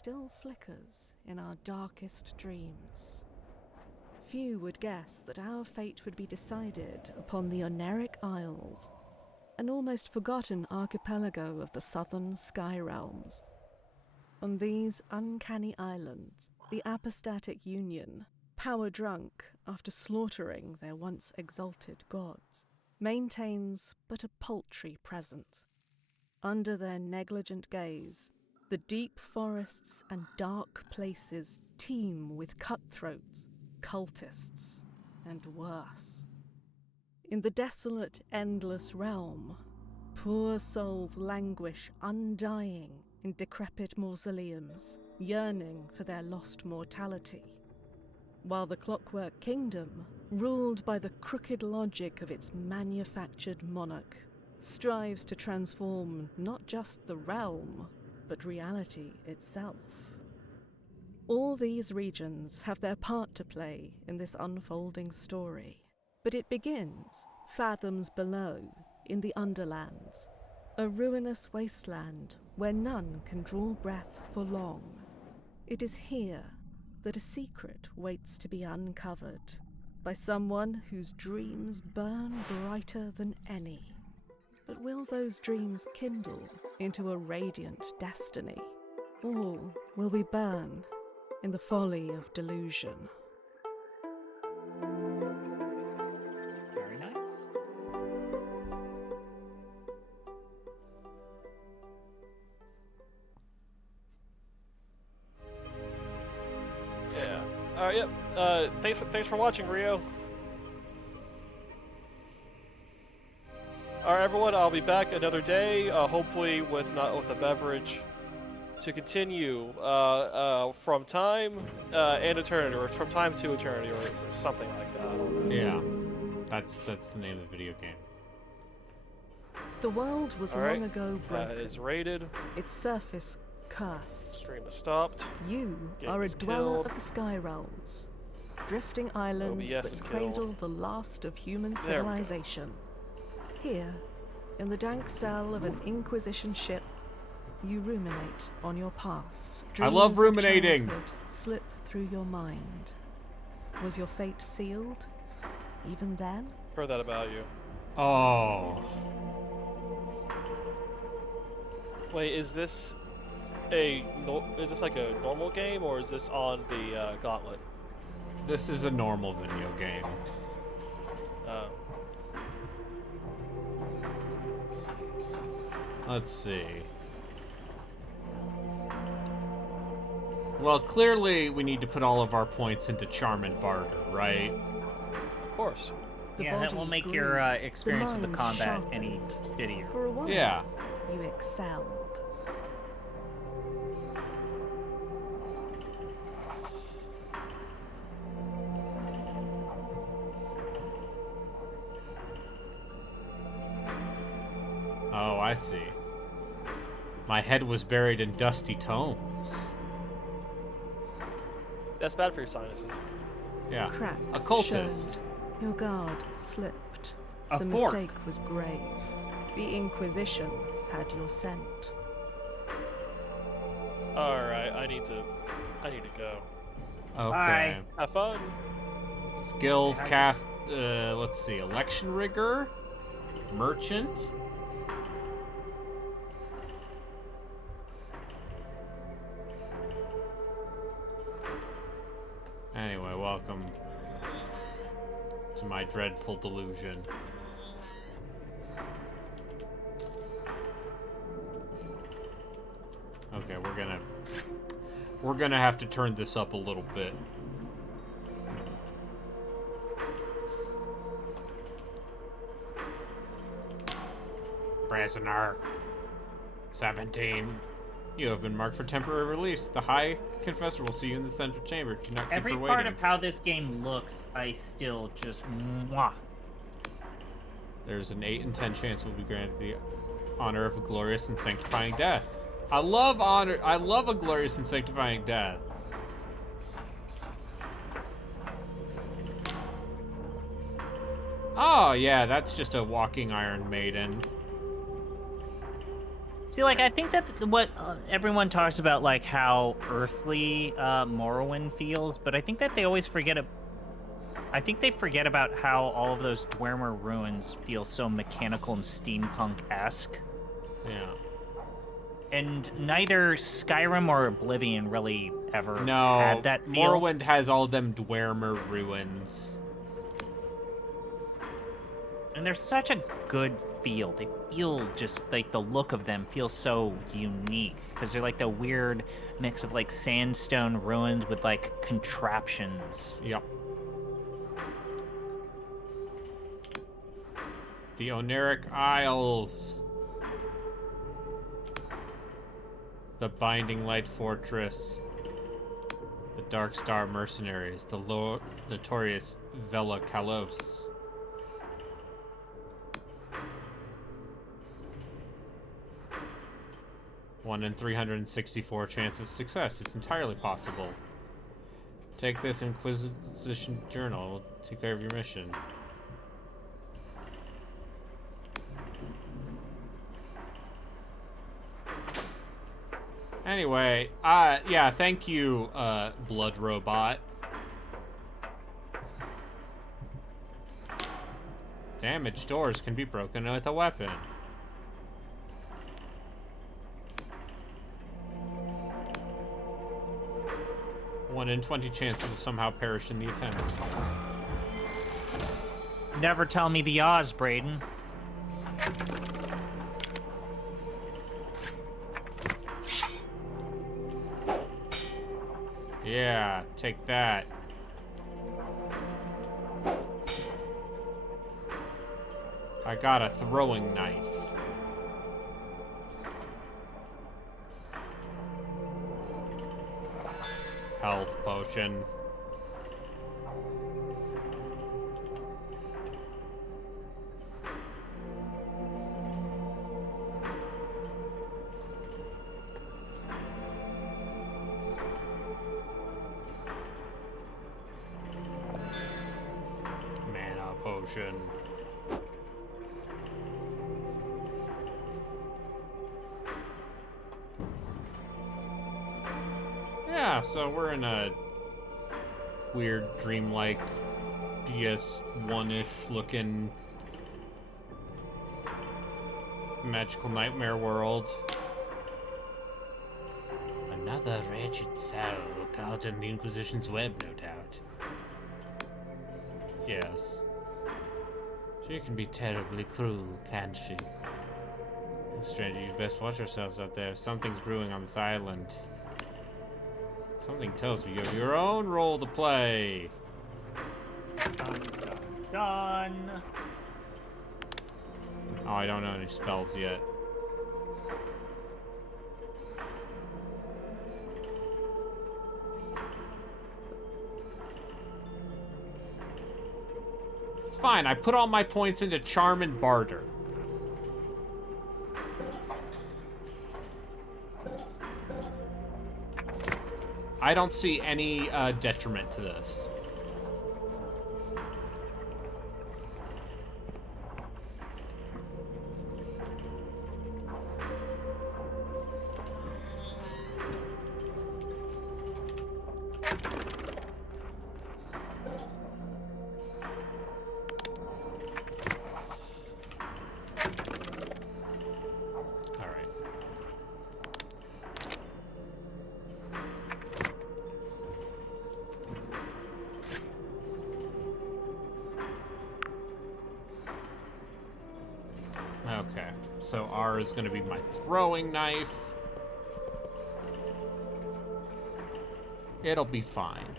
still flickers in our darkest dreams. Few would guess that our fate would be decided upon the Oneric Isles, an almost forgotten archipelago of the southern sky realms. On these uncanny islands, the apostatic union, power-drunk after slaughtering their once exalted gods, maintains but a paltry presence. Under their negligent gaze, the deep forests and dark places teem with cutthroats, cultists, and worse. In the desolate, endless realm, poor souls languish undying in decrepit mausoleums, yearning for their lost mortality, while the Clockwork Kingdom, ruled by the crooked logic of its manufactured monarch, strives to transform not just the realm, but reality itself. All these regions have their part to play in this unfolding story, but it begins fathoms below, in the Underlands, a ruinous wasteland where none can draw breath for long. It is here that a secret waits to be uncovered by someone whose dreams burn brighter than any. But will those dreams kindle into a radiant destiny, or will we burn in the folly of delusion? Very nice. Yeah. Yep. Thanks for watching, Rio. All right, everyone. I'll be back another day, hopefully not with a beverage, to continue from time and eternity, or from time to eternity, or something like that. I don't know. Yeah, that's the name of the video game. The world was long ago broken. Is rated. Its surface cursed. Stream is stopped. You Game are a is dweller killed. of the sky realms, drifting islands OBS is that killed. cradle the last of human There we go. civilization. Here, in the dank cell of an Inquisition ship, you ruminate on your past. I love Dreams of ruminating. childhood slip through your mind. Was your fate sealed, even then? Heard that about you. Oh, Wait, is this like a normal game, or is this on the Gauntlet? this is a normal video game. Let's see. Well, clearly we need to put all of our points into Charm and Barter, right? Of course. The Yeah, that body will make grew, your experience with the mind combat sharpened. any shittier. For a while, Yeah. you excelled. Oh, I see. My head was buried in dusty tomes. That's bad for your sinuses. Yeah. Cracks Occultist. showed. Your guard slipped. A The fork. mistake was grave. The Inquisition had your scent. All right, I need to go. Okay. Bye. Have fun. Skilled cast, let's see, election rigger, merchant. Anyway, welcome to my dreadful delusion. Okay, we're gonna have to turn this up a little bit. Prisoner 17. You have been marked for temporary release. The High Confessor will see you in the central chamber. Do not keep Every her part waiting. of how this game looks, I still just mwah. There's an 8 in 10 chance we'll be granted the honor of a glorious and sanctifying death. I love honor. I love a glorious and sanctifying death. Oh, yeah, that's just a walking Iron Maiden. See, like, I think that what everyone talks about, like, how earthly Morrowind feels, but I think that they always forget I think they forget about how all of those Dwemer ruins feel so mechanical and steampunk-esque. Yeah. And neither Skyrim or Oblivion really ever No, had that feel. Morrowind has all them Dwemer ruins. And they're such a good feel. They feel just like the look of them feels so unique because they're like the weird mix of like sandstone ruins with like contraptions. Yep. The Oneric Isles. The Binding Light Fortress. The Dark Star Mercenaries. The notorious Vela Kalos. One in 364 chance of success. It's entirely possible. Take this Inquisition Journal. We'll take care of your mission. Anyway, yeah, thank you, Blood Robot. Damaged doors can be broken with a weapon. One in 20 chance will somehow perish in the attempt. Never tell me the odds, Braden. Yeah, take that. I got a throwing knife. Health potion. Mana potion. Yeah, so we're in a weird dreamlike PS1-ish looking magical nightmare world. Another wretched soul caught in the Inquisition's web, no doubt. Yes. She can be terribly cruel, can't she? Stranger, you'd best watch yourselves out there. Something's brewing on this island. Something tells me you have your own role to play. Dun, dun, dun. Oh, I don't know any spells yet. It's fine. I put all my points into Charm and Barter. I don't see any detriment to this. All right. Okay, so R is going to be my throwing knife. It'll be fine.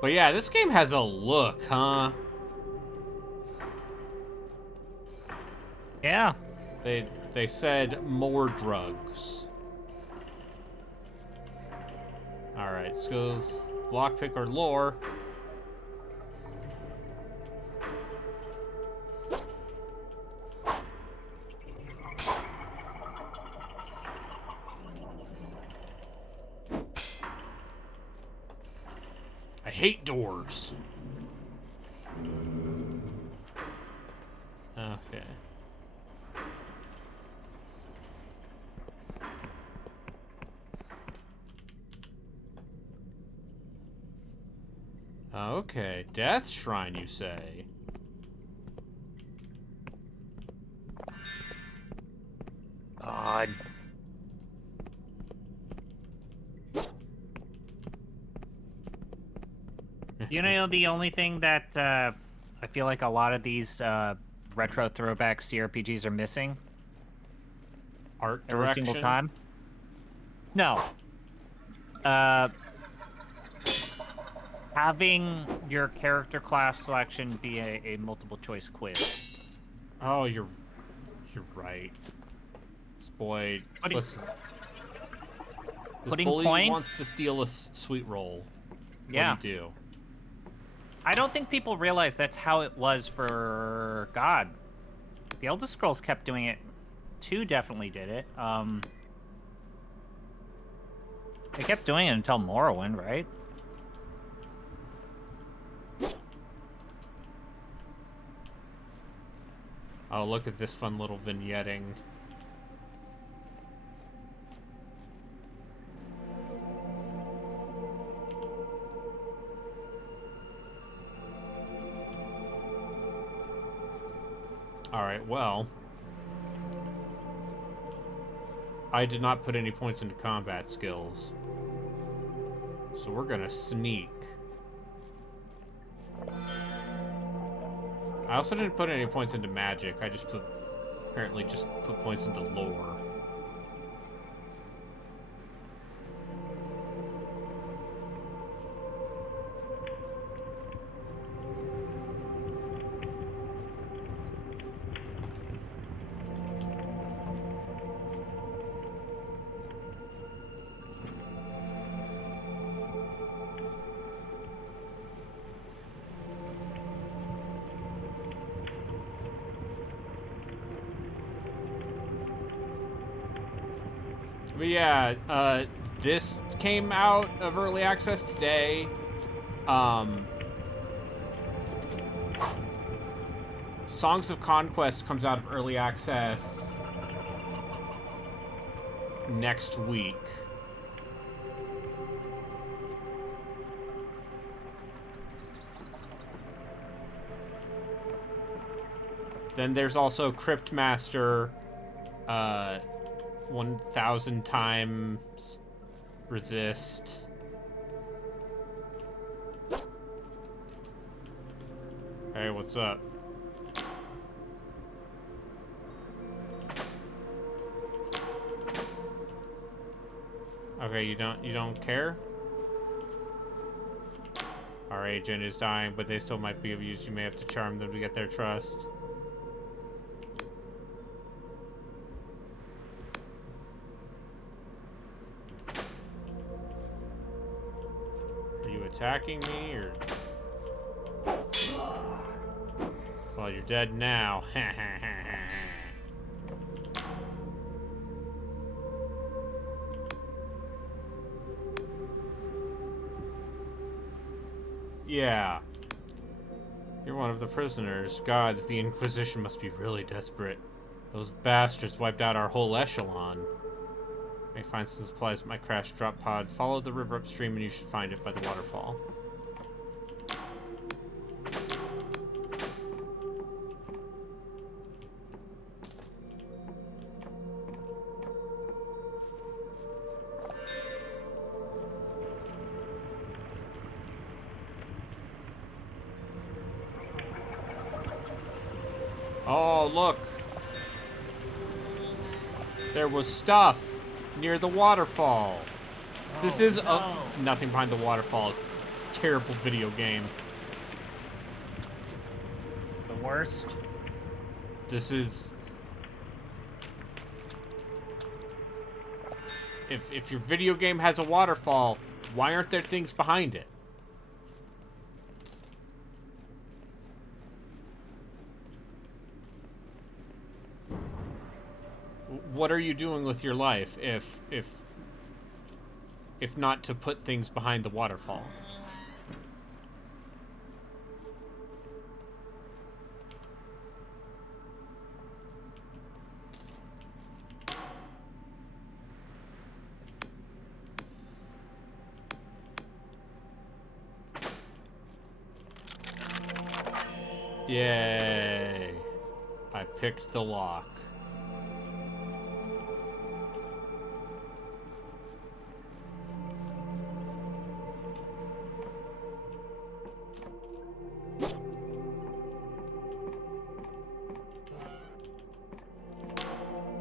But yeah, this game has a look, huh? Yeah. They said more drugs. All right, skills, lockpick or lore. I hate doors. Okay. Okay, Death Shrine, you say? God. You know, the only thing that I feel like a lot of these retro throwback CRPGs are missing Art every direction? single time? No. Uh, having your character class selection be a multiple choice quiz. Oh, you're right. This boy, Putting- listen. This putting bully points- wants to steal a sweet roll. Yeah. What do you do? I don't think people realize that's how it was for God. The Elder Scrolls kept doing it. 2 definitely did it. They kept doing it until Morrowind, right? Oh, look at this fun little vignetting. Alright, well. I did not put any points into combat skills. So we're gonna sneak. I also didn't put any points into magic. I just apparently just put points into lore. But yeah, this came out of early access today. Songs of Conquest comes out of early access next week. Then there's also Cryptmaster, 1,000 times resist. Hey, what's up? Okay, you don't care? Our agent is dying, but they still might be of use. You may have to charm them to get their trust. Are you attacking me, or... Well, you're dead now. Yeah. You're one of the prisoners. Gods, the Inquisition must be really desperate. Those bastards wiped out our whole echelon. May find some supplies at my crashed drop pod. Follow the river upstream and you should find it by the waterfall. Oh, look! There was stuff near the waterfall. This is nothing behind the waterfall. Terrible video game. The worst. This is... If your video game has a waterfall, why aren't there things behind it? What are you doing with your life if not to put things behind the waterfall? Yay. I picked the lock.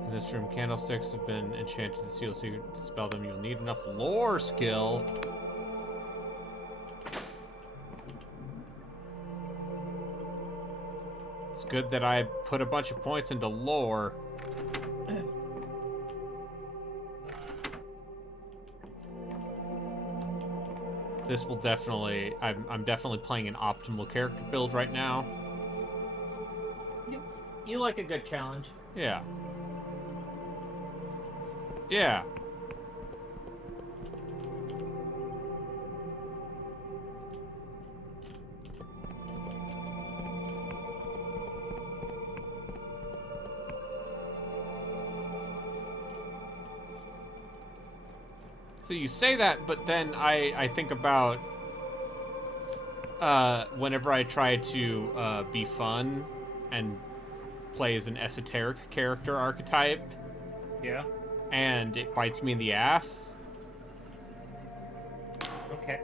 In this room, candlesticks have been enchanted to seal, so you dispel them. You'll need enough lore skill. It's good that I put a bunch of points into lore. This will definitely... I'm definitely playing an optimal character build right now. You like a good challenge. Yeah. Yeah. So you say that, but then I think about whenever I try to be fun and play as an esoteric character archetype, Yeah. and it bites me in the ass. Okay.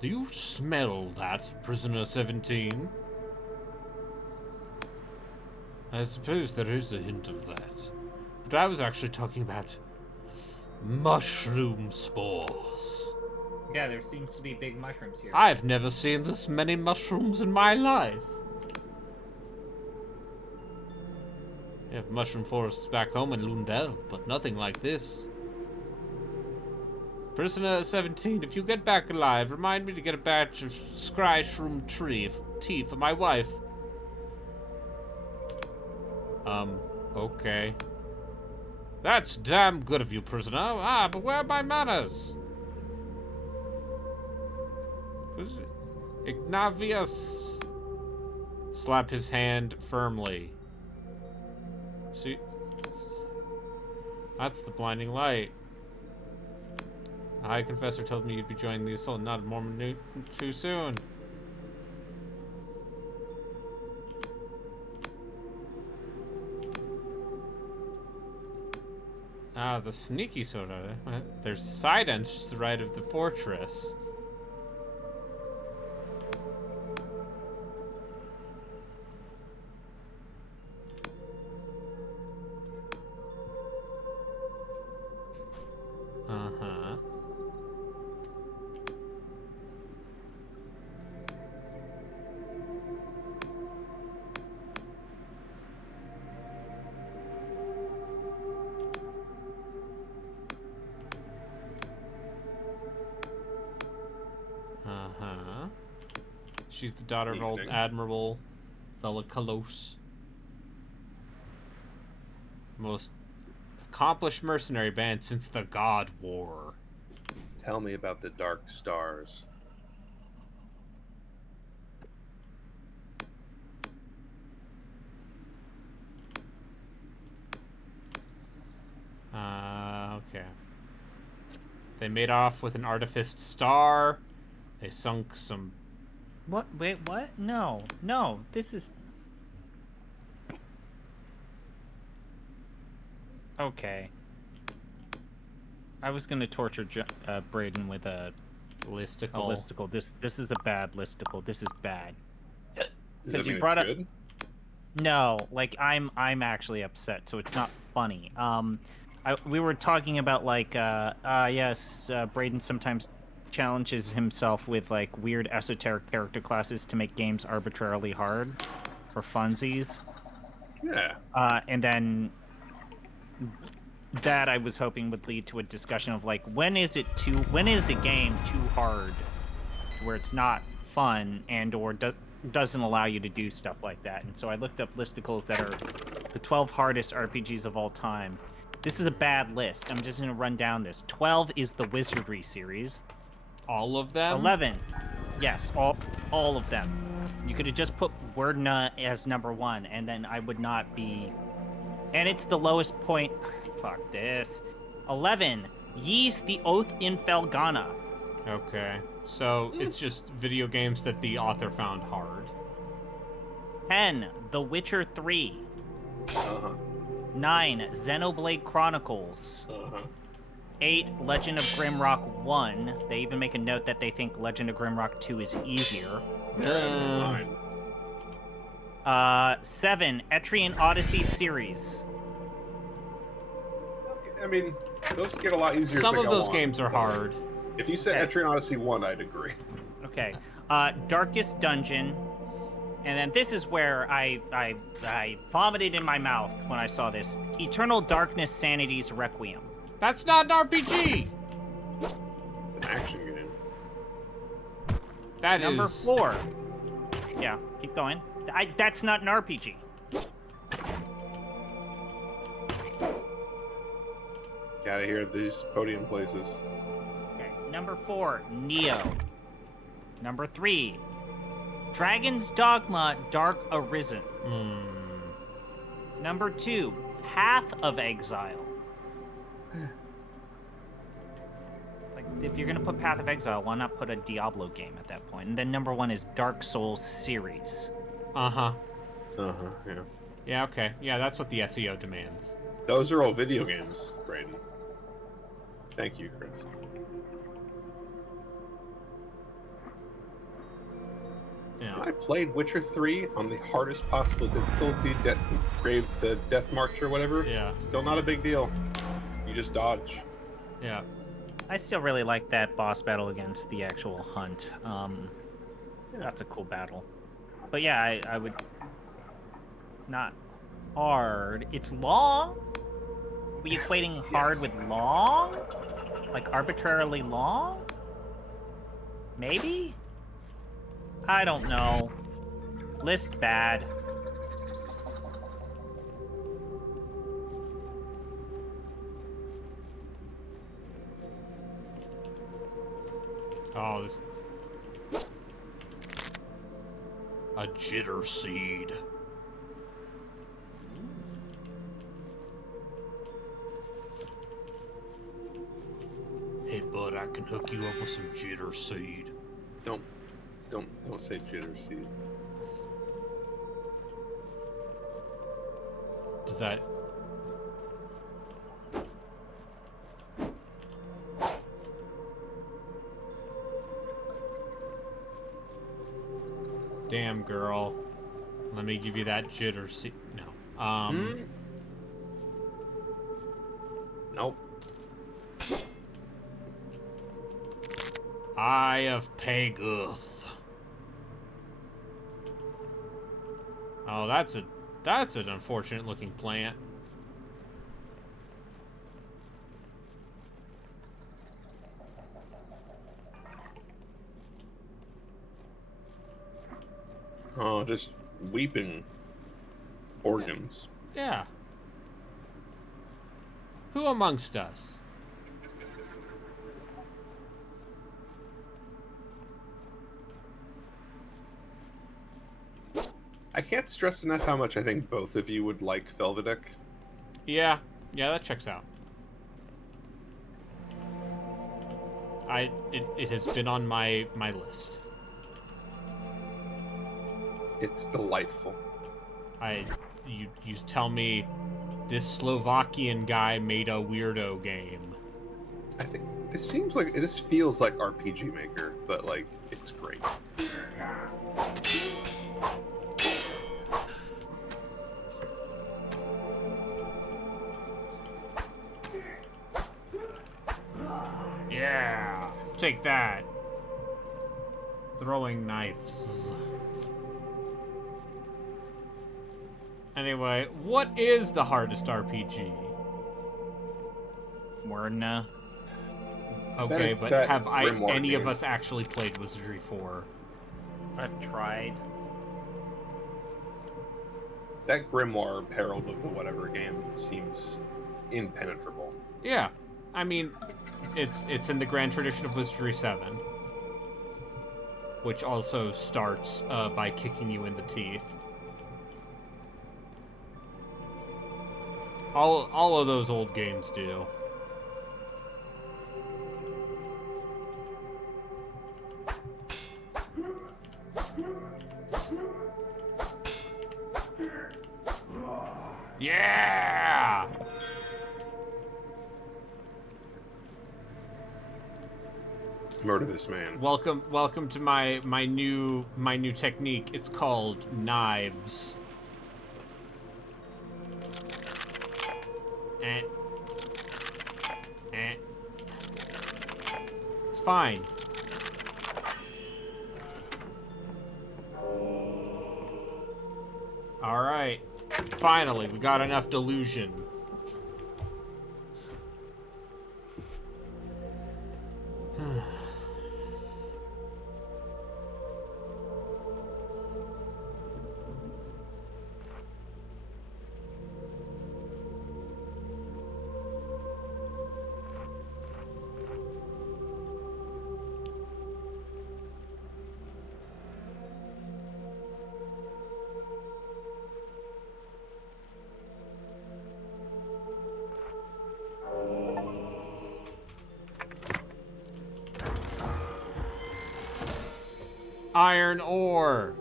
Do you smell that, Prisoner 17? I suppose there is a hint of that. But I was actually talking about mushroom spores. Yeah, there seems to be big mushrooms here. I've never seen this many mushrooms in my life. We have mushroom forests back home in Lundell, but nothing like this. Prisoner 17, if you get back alive, remind me to get a batch of scry shroom tea for my wife. Okay. That's damn good of you, prisoner. Ah, but where are my manners? Who's it? Ignavius. Slap his hand firmly. See? That's the blinding light. The High Confessor told me you'd be joining the assault, not a moment too soon. Ah, the sneaky soda. There's a side entrance to the right of the fortress. Uh-huh. Uh-huh. She's the daughter of old Evening. Admiral Velikalos. Most accomplished mercenary band since the God War. Tell me about the dark stars. Okay. They made off with an artificed star. They sunk some... What? Wait, what? No. No, this is... Okay. I was gonna torture Braden with a listicle. listicle. This is a bad listicle. This is bad. Does Because that you mean brought it's up- good? No, like I'm actually upset, so it's not funny. We were talking about like yes, Braden sometimes challenges himself with like weird esoteric character classes to make games arbitrarily hard for funsies. Yeah. And then that I was hoping would lead to a discussion of like when is a game too hard where it's not fun and or doesn't allow you to do stuff like that. And so I looked up listicles that are the 12 hardest RPGs of all time. This is a bad list. I'm just going to run down this. 12 is the Wizardry series. All of them? 11. Yes, all of them. You could have just put Wordna as number 1 and then I would not be... And it's the lowest point... Fuck this. 11. Ys the Oath in Felghana. Okay. So it's just video games that the author found hard. 10. The Witcher 3. Uh-huh. 9. Xenoblade Chronicles. Uh-huh. 8. Legend of Grimrock 1. They even make a note that they think Legend of Grimrock 2 is easier. Never mind. 7. Etrian Odyssey series. Okay, I mean, those get a lot easier. Some as of they go those on, games are so hard. If you said Okay. Etrian Odyssey 1, I'd agree. Okay. Darkest Dungeon. And then this is where I vomited in my mouth when I saw this. Eternal Darkness Sanity's Requiem. That's not an RPG! It's an action game. That Number is... 4. Yeah, keep going. That's not an RPG. Gotta hear these podium places. Okay. Number 4, Neo. Number 3, Dragon's Dogma Dark Arisen. Number 2, Path of Exile. Like, if you're gonna put Path of Exile, why not put a Diablo game at that point? And then number 1 is Dark Souls series. Uh-huh. Uh-huh, yeah. Yeah, okay. Yeah, that's what the SEO demands. Those are all video games, Brayden. Thank you, Chris. Yeah. I played Witcher 3 on the hardest possible difficulty, the Death March or whatever. Yeah. Still not a big deal. You just dodge. Yeah. I still really like that boss battle against the actual hunt. Yeah. That's a cool battle. But yeah, I would... It's not hard. It's long? Are you equating hard Yes. with long? Like arbitrarily long? Maybe? I don't know. List bad. Oh, this... A jitter seed. Hey, bud, I can hook you up with some jitter seed. Don't say jitter seed. Does that... Damn, girl. Let me give you that jitter seed. No. Nope. Eye of Paguth. Oh, that's an unfortunate looking plant. Oh, just weeping organs. Yeah. Who amongst us? I can't stress enough how much I think both of you would like Velvedek. Yeah, that checks out. It has been on my list. It's delightful. You tell me this Slovakian guy made a weirdo game. I think this feels like RPG Maker, but like it's great. Yeah, take that. Throwing knives. Anyway, what is the hardest RPG? Morna. Okay, it's but that have Grimoire any of game. us actually played Wizardry 4? I've tried. That Grimoire Herald of the whatever game seems impenetrable. Yeah, I mean, it's in the grand tradition of Wizardry 7, which also starts by kicking you in the teeth. All of those old games do. Yeah! Murder this man. Welcome to my new technique. It's called knives. Eh. Eh. It's fine. All right. Finally, we got enough delusion. Iron ore.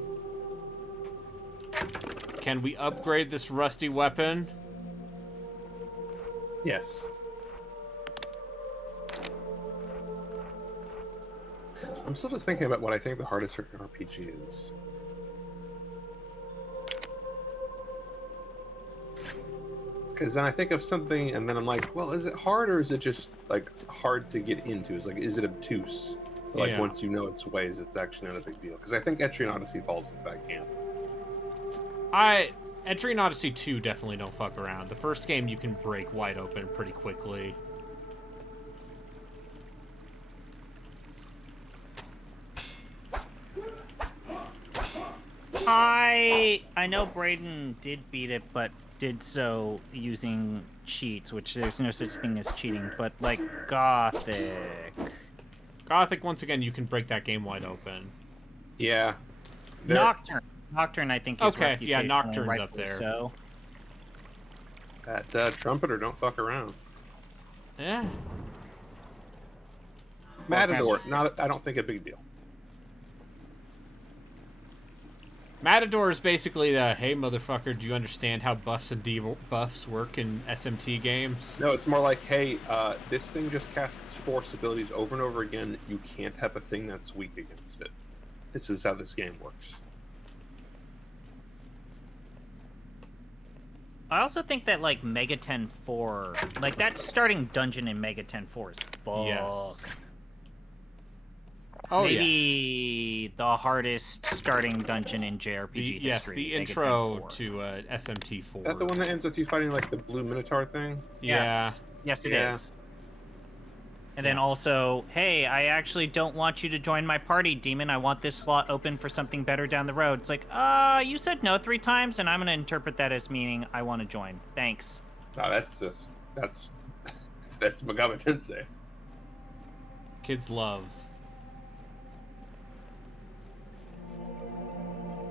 Can we upgrade this rusty weapon? Yes. I'm still just thinking about what I think the hardest RPG is. Because then I think of something, and then I'm like, well, is it hard, or is it just like hard to get into? Is it obtuse? Like Yeah. once you know its ways, it's actually not a big deal. Because I think Etrian Odyssey falls into that camp. Etrian Odyssey 2 definitely don't fuck around. The first game you can break wide open pretty quickly. I know Brayden did beat it, but did so using cheats, which there's no such thing as cheating, but like Gothic. Gothic, once again, you can break that game wide open. Yeah. Nocturne, I think, is Okay, yeah, reputationally Nocturne's up rightfully there. So. That trumpeter don't fuck around. Yeah. Matador, I don't think a big deal. Matador is basically the, hey, motherfucker, do you understand how buffs and debuffs work in SMT games? No, it's more like, hey, this thing just casts force abilities over and over again. You can't have a thing that's weak against it. This is how this game works. I also think that, like, Megaten 4, like, that starting dungeon in Megaten 4 is fuck. Yes. Oh, yeah. Maybe the hardest starting dungeon in JRPG Yes, history. the Megaten intro 4. to SMT4. Is that the one that ends with you fighting like the blue minotaur thing? Yeah. Yes, it Yeah. is. And then also, hey, I actually don't want you to join my party, demon. I want this slot open for something better down the road. It's like, you said no 3 times, and I'm going to interpret that as meaning I want to join. Thanks. No, that's that's Megami Tensei. Kids love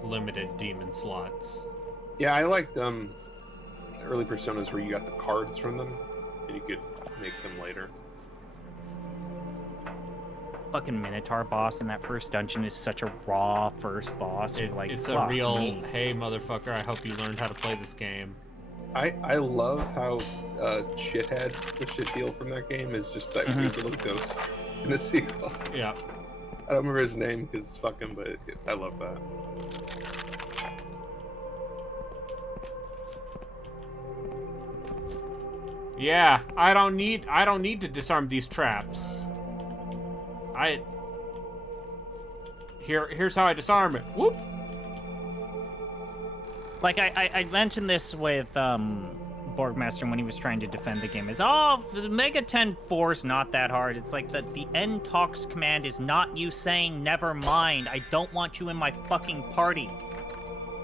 limited demon slots. Yeah, I liked early Personas where you got the cards from them, and you could make them later. Fucking Minotaur boss in that first dungeon is such a raw first boss. You're like, It's a fuck real, me. hey, motherfucker, I hope you learned how to play this game. I love how Shithead, the shit heel from that game, is just that weird little ghost in the sequel. Yeah. I don't remember his name because fuck him, but I love that. Yeah, I don't need to disarm these traps. Here's how I disarm it. Whoop. Like, I mentioned this with Borgmaster when he was trying to defend the game. Megaten 4 is not that hard. It's like the end talks command is not you saying, never mind, I don't want you in my fucking party.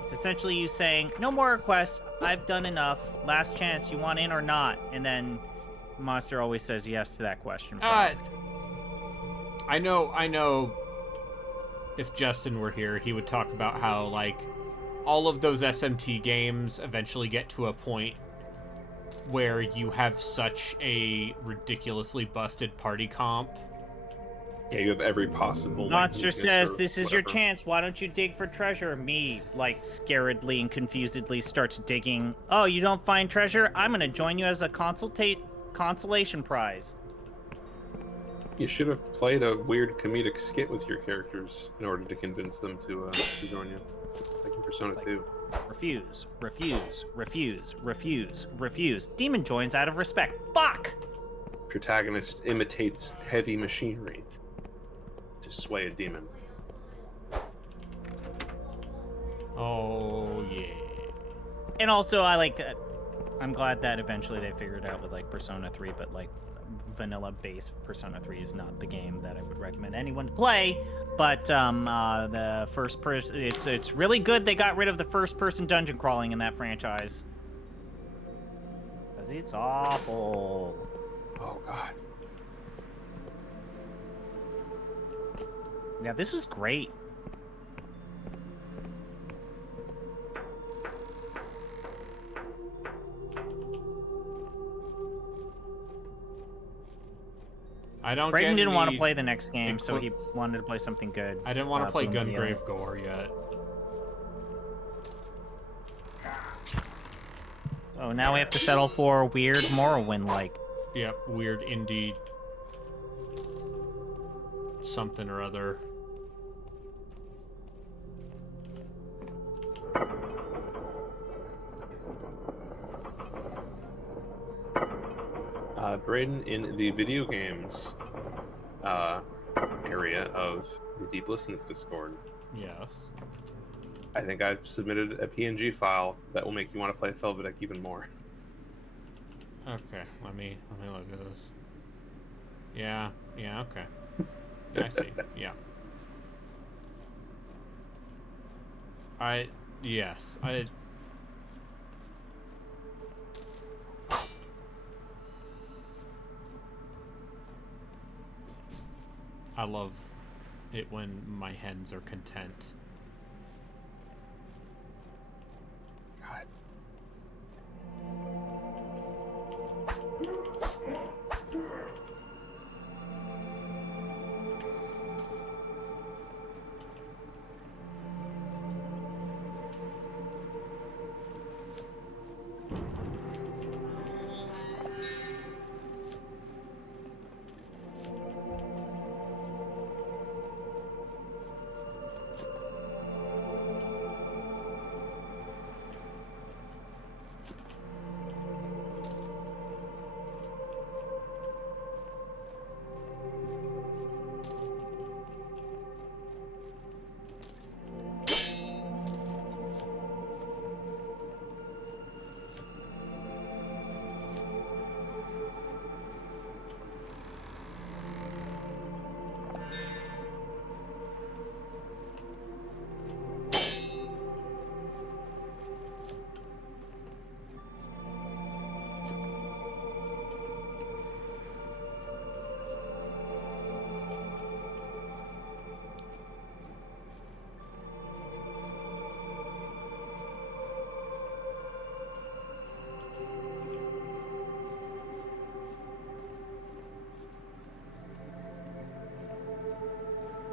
It's essentially you saying, no more requests, I've done enough, last chance, you want in or not? And then Monster always says yes to that question. I know if Justin were here, he would talk about how, like, all of those SMT games eventually get to a point where you have such a ridiculously busted party comp Yeah, you have every possible. like, Monster weakness says, or "This is your whatever. chance. Why don't you dig for treasure?" Me, like, scaredly and confusedly starts digging. "Oh, you don't find treasure? I'm gonna join you as a consolation prize." You should have played a weird comedic skit with your characters in order to convince them to join you, like in Persona Like- 2. Refuse, refuse, refuse, refuse, refuse. Demon joins out of respect. Fuck! Protagonist imitates heavy machinery to sway a demon. Oh, yeah. And also, I'm glad that eventually they figured out with, like, Persona 3, but, like, vanilla base Persona 3 is not the game that I would recommend anyone to play. But the first person, it's really good they got rid of the first person dungeon crawling in that franchise. Because it's awful. Oh god. Yeah, this is great. I don't Brayden get didn't want to any- play the next game, so inclu- he wanted to play something good. I didn't want to play Boom Deal. Gungrave Gore yet. So now we have to settle for weird Morrowind-like. Yep, weird indie something or other. Braden, in the video games area of the Deep Listens Discord, Yes. I think I've submitted a PNG file that will make you want to play Felvedek even more. Okay, let me look at this. Yeah, okay. Yeah, I see. Yeah. Yes, I love it when my hens are content. God.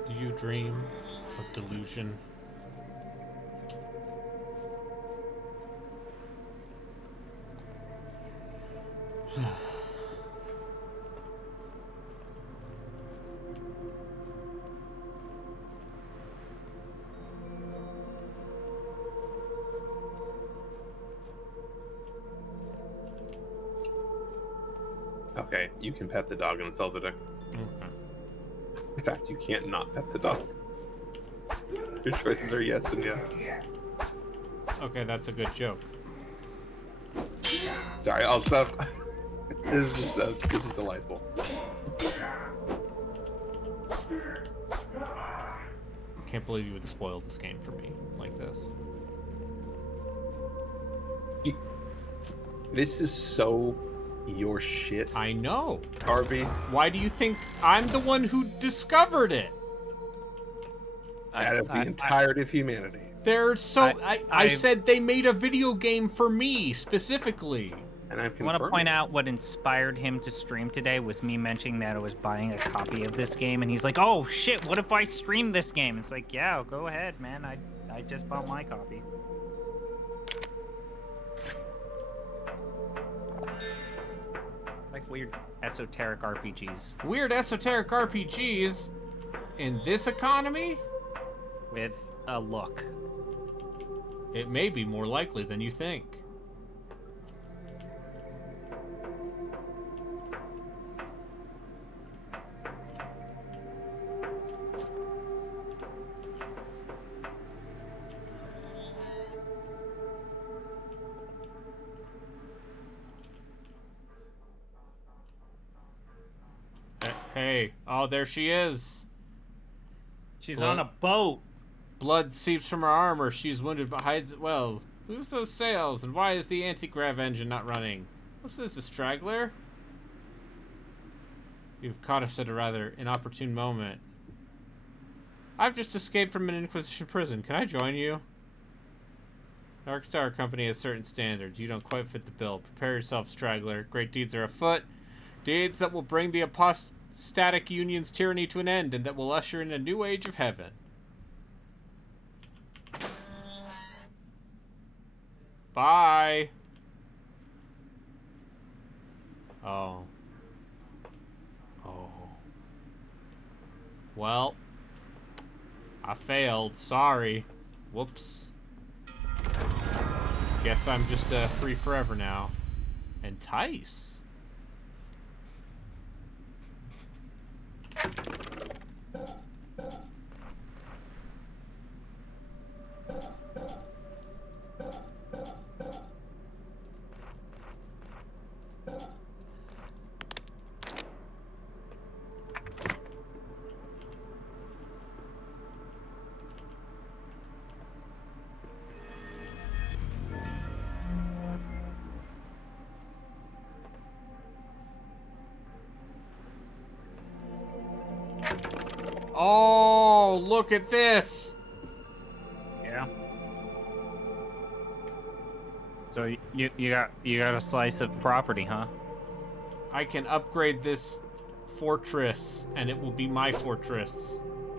Do you dream of delusion? Okay, you can pet the dog in Felvedek. Okay. In fact, you can't not pet the dog. Your choices are yes and yes. Okay, that's a good joke. Sorry, I'll stop. This is delightful. Can't believe you would spoil this game for me like this. This is so your shit, I know. Harvey. Why do you think I'm the one who discovered it? Out of the entirety of humanity. They're so. I I've- said they made a video game for me specifically. And I'm I confirming. want to point out what inspired him to stream today was me mentioning that I was buying a copy of this game, and he's like, "Oh shit, what if I stream this game?" It's like, yeah, go ahead, man. I just bought my copy. Like weird esoteric RPGs Weird esoteric RPGs in this economy? with a look. It may be more likely than you think. Hey, oh, there she is. She's Blood- on a boat. Blood seeps from her armor. She's wounded but hides it well. Lose those sails, and why is the anti-grav engine not running? What's this, a straggler? You've caught us at a rather inopportune moment. I've just escaped from an Inquisition prison. Can I join you? Dark Star Company has certain standards. You don't quite fit the bill. Prepare yourself, straggler. Great deeds are afoot. Deeds that will bring the apostatic union's tyranny to an end and that will usher in a new age of heaven. Bye. Oh. Oh. Well, I failed. Sorry. Whoops. Guess I'm just free forever now. Entice. Oh, look at this. Yeah. So you got a slice of property, huh? I can upgrade this fortress, and it will be my fortress.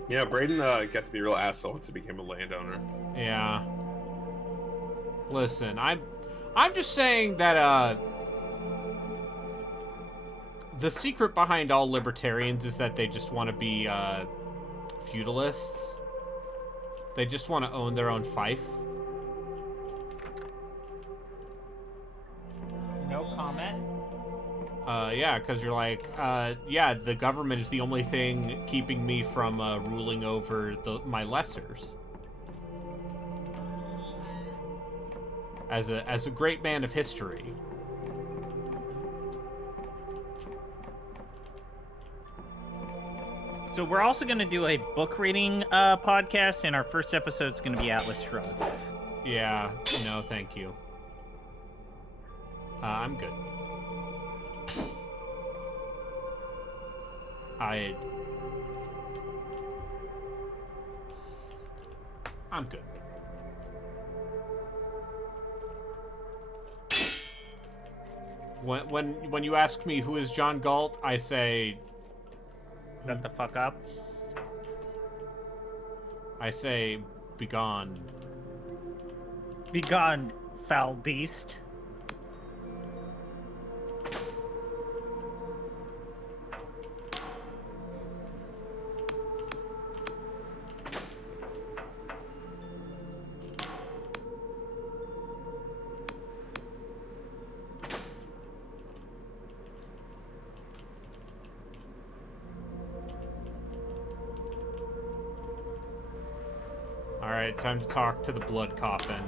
Yeah, Braden got to be a real asshole once he became a landowner. Yeah. Listen, I'm just saying that the secret behind all libertarians is that they just want to be feudalists. They just want to own their own fief. No comment. Yeah, because you're like, yeah, the government is the only thing keeping me from ruling over my lessers. As a great man of history. So we're also going to do a book reading podcast, and our first episode is going to be Atlas Shrugged. Yeah, no, thank you. I'm good. I'm good. When you ask me who is John Galt, I say, Shut the fuck up. I say, begone. Be gone, foul beast. Alright, time to talk to the blood coffin.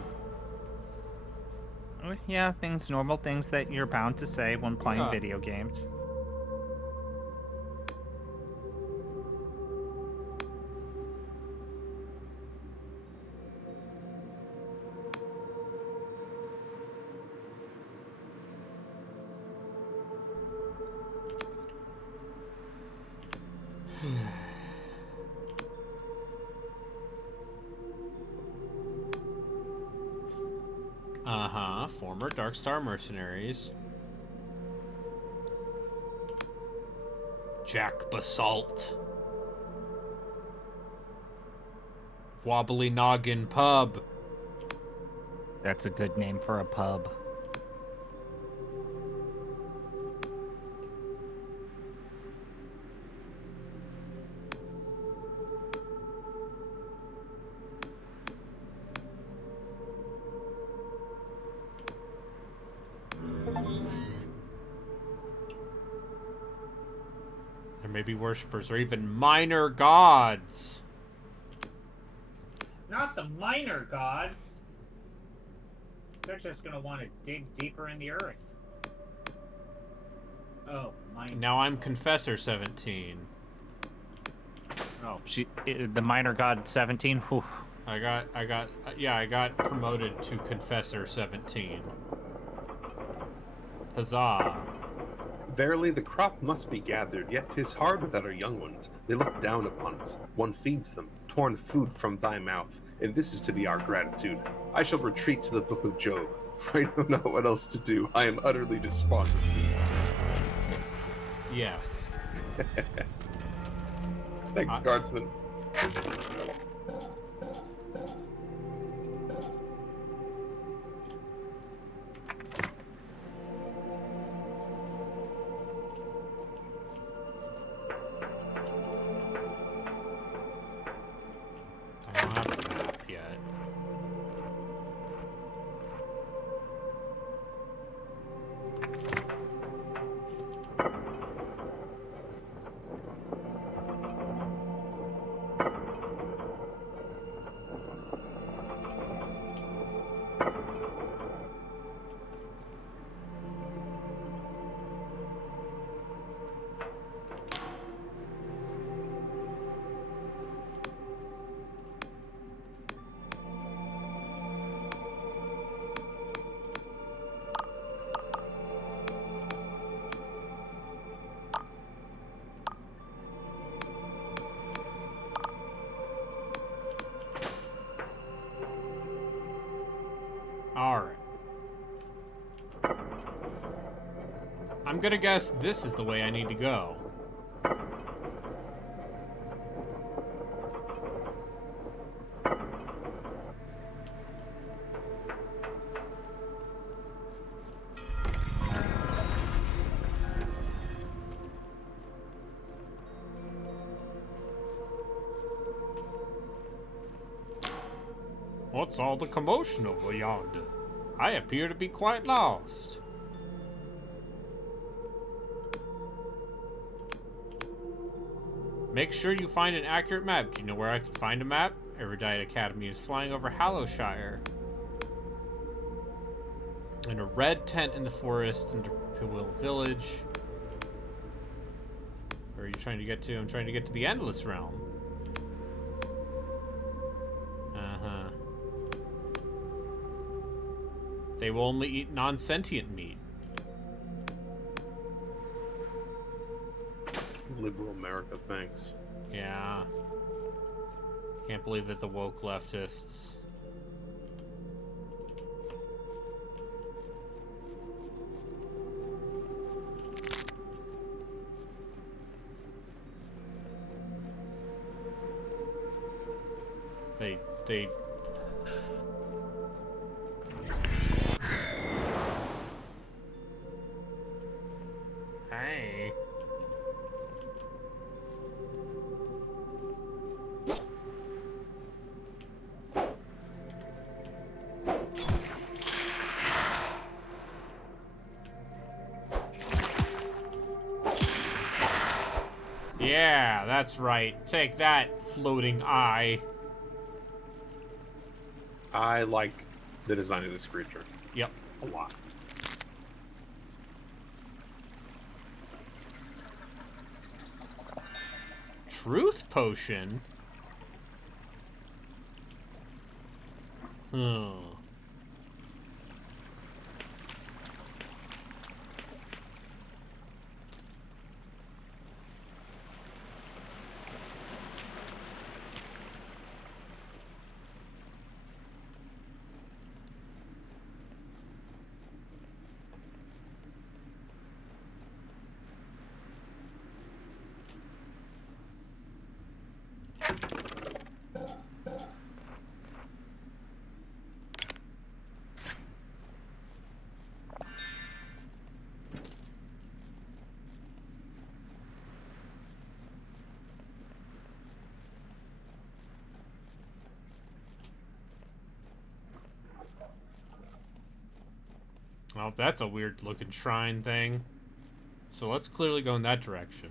Oh, yeah, normal things that you're bound to say when playing Huh. video games. Former Dark Star mercenaries. Jack Basalt. Wobbly Noggin Pub. That's a good name for a pub. There may be worshippers or even minor gods. Not the minor gods. They're just gonna want to dig deeper in the earth. Oh, minor. Now I'm Confessor 17. Oh, the minor god 17. Whew. I got promoted to Confessor 17. Huzzah. Verily the crop must be gathered, yet 'tis hard without our young ones. They look down upon us. One feeds them, torn food from thy mouth, and this is to be our gratitude. I shall retreat to the book of Job, for I know not what else to do. I am utterly despondent. Yes. Thanks, Guardsman. I don't have a map yet. Alright. I'm gonna guess this is the way I need to go. What's all the commotion over yonder? I appear to be quite lost. Make sure you find an accurate map. Do you know where I can find a map? Erudite Academy is flying over Hallowshire. In a red tent in the forest in Pill Village. Where are you trying to get to? I'm trying to get to the Endless Realm. Uh-huh. They will only eat non-sentient meat. Liberal America, thanks. Yeah. Can't believe that the woke leftists. They Hey. Yeah, that's right. Take that, floating eye. I like the design of this creature Yep. a lot. Truth potion? Hmm. Well, that's a weird looking shrine thing. So let's clearly go in that direction.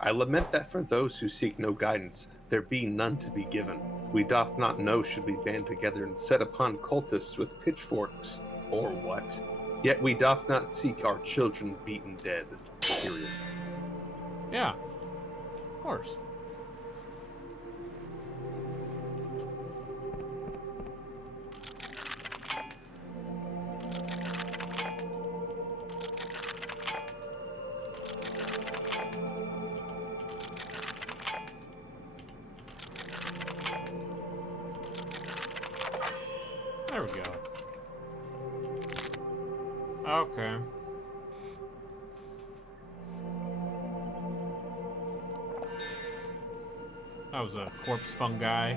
I lament that for those who seek no guidance, there be none to be given. We doth not know should we band together and set upon cultists with pitchforks, or what. Yet we doth not seek our children beaten dead. Period. Yeah, of course. There we go. Okay. That was a corpse fungi.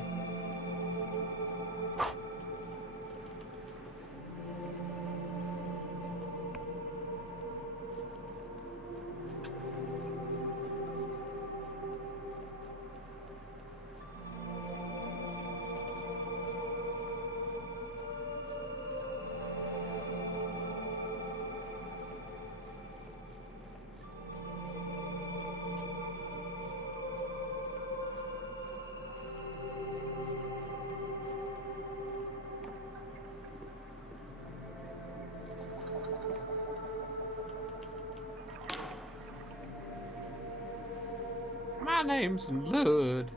My name's Deluded.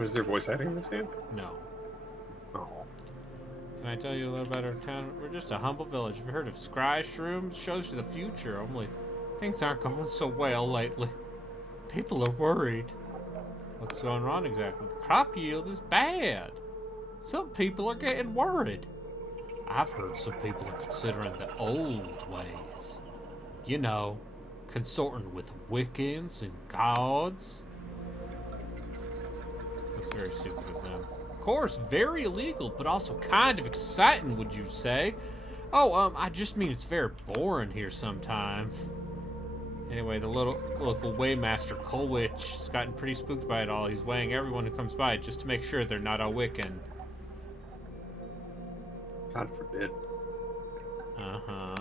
Was there voice acting in this game? No. Oh. Can I tell you a little about our town? We're just a humble village. Have you heard of Scry Shrooms? Shows you the future, only things aren't going so well lately. People are worried. What's going on exactly? The crop yield is bad. Some people are getting worried. I've heard some people are considering the old ways. You know, consorting with Wiccans and gods. That's very stupid of them. Of course, very illegal, but also kind of exciting, would you say? Oh, I just mean it's very boring here sometime. Anyway, the local waymaster, Colwich, has gotten pretty spooked by it all. He's weighing everyone who comes by just to make sure they're not a Wiccan. God forbid. Uh-huh.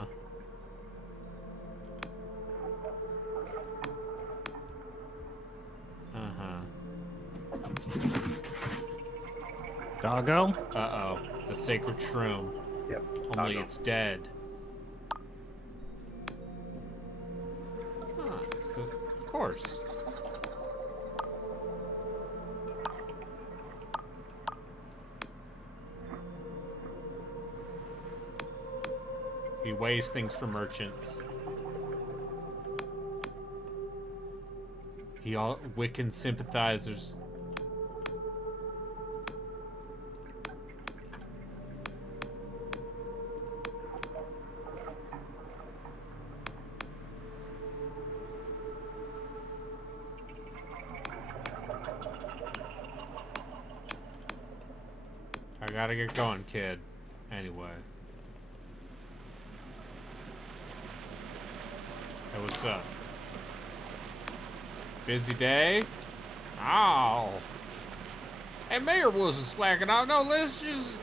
Doggo? Uh-oh. The sacred shroom. Yep. Only Doggo. it's dead. Huh. Of course. He weighs things for merchants. He all Wiccan sympathizers. I gotta get going, kid. Anyway. Hey, what's up? Busy day? Oh. Hey, Mayor wasn't slacking off. No,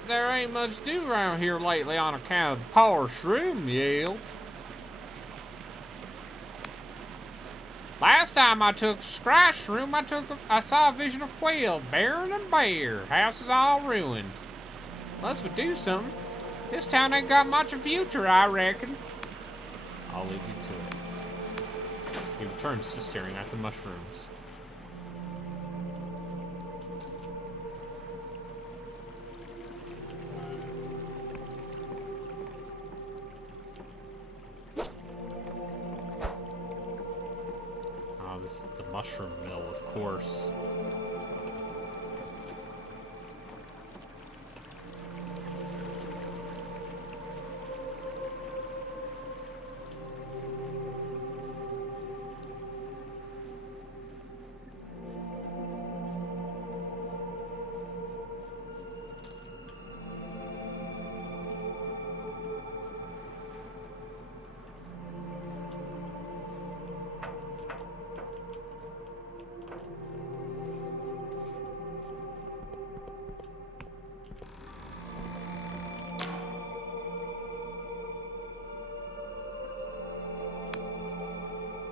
there ain't much to do around here lately on account of the poor shroom yield. Last time I took Scry Shroom, I saw a vision of quail, barren and bare. Houses all ruined. Let's do something. This town ain't got much of a future, I reckon. I'll leave you to it. He returns to staring at the mushrooms. Oh, this is the mushroom mill, of course.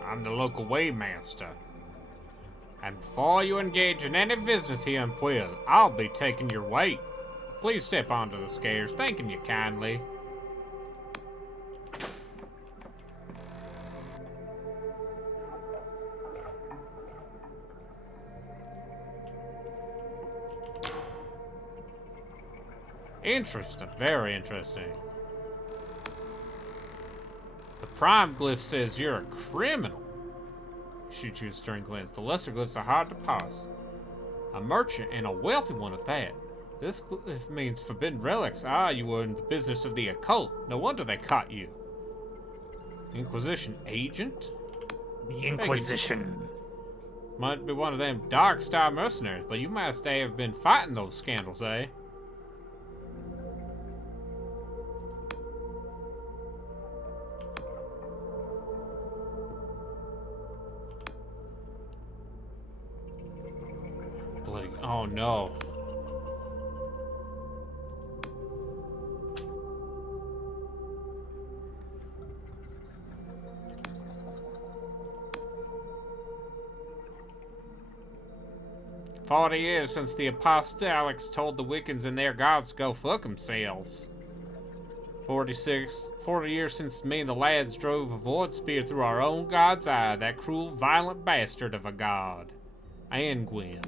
I'm the local waymaster. And before you engage in any business here in Quill, I'll be taking your weight. Please step onto the scales, thanking you kindly. Interesting, very interesting. The prime glyph says you're a criminal. Shoot you a stern glance. The lesser glyphs are hard to parse. A merchant and a wealthy one at that. This glyph means forbidden relics. Ah, you were in the business of the occult. No wonder they caught you. Inquisition agent? The Inquisition. Might be one of them Dark Star mercenaries, but you must have been fighting those scandals, eh? Bloody, oh no. "40 years since the apostolics told the Wiccans and their gods to go fuck themselves. 40 years since me and the lads drove a void spear through our own god's eye, that cruel, violent bastard of a god. Angwin.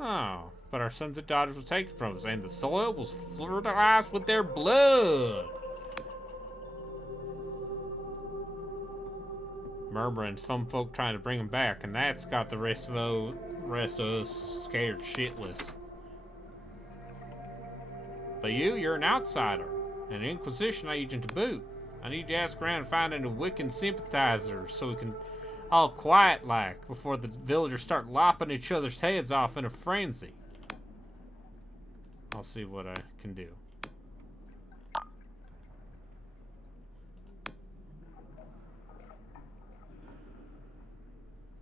Oh, but our sons and daughters were taken from us, and the soil was fertilized with their blood. Murmuring, some folk trying to bring him back, and that's got the rest of us scared shitless. But you're an outsider, an Inquisition agent to boot. I need to ask around and find any Wiccan sympathizers so we can all quiet like before the villagers start lopping each other's heads off in a frenzy. I'll see what I can do.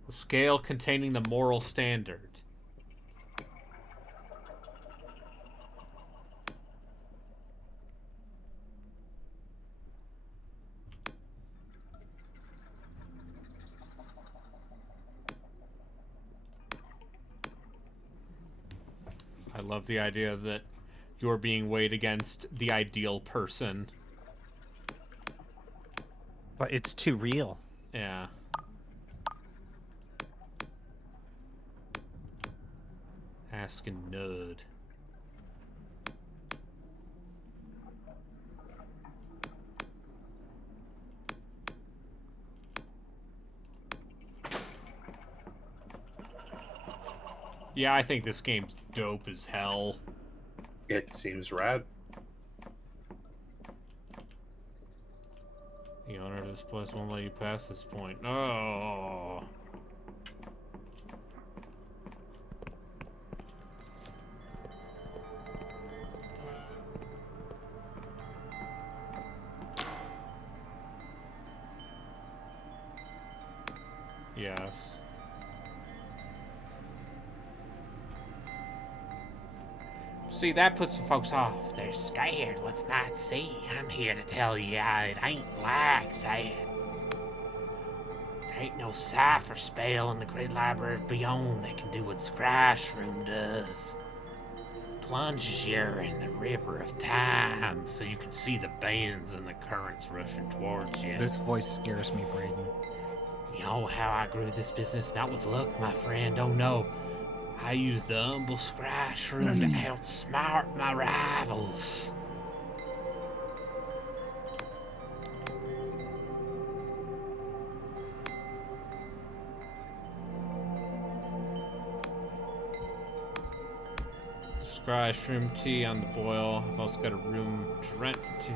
A scale containing the moral standard. I love the idea that you're being weighed against the ideal person. But it's too real. Yeah. Asking Nud. Yeah, I think this game's dope as hell. It seems rad. The owner of this place won't let you pass this point. Oh. Yes. See, that puts some folks off. They're scared what they might see. I'm here to tell you it ain't like that. There ain't no cipher spell in the great library of beyond that can do what Scry's room does. Plunges you in the river of time so you can see the bends and the currents rushing towards you. This voice scares me, Braden. You know how I grew this business? Not with luck, my friend. Oh no. I used the humble scry shroom to outsmart my rivals. Scry shroom tea on the boil. I've also got a room to rent for tea.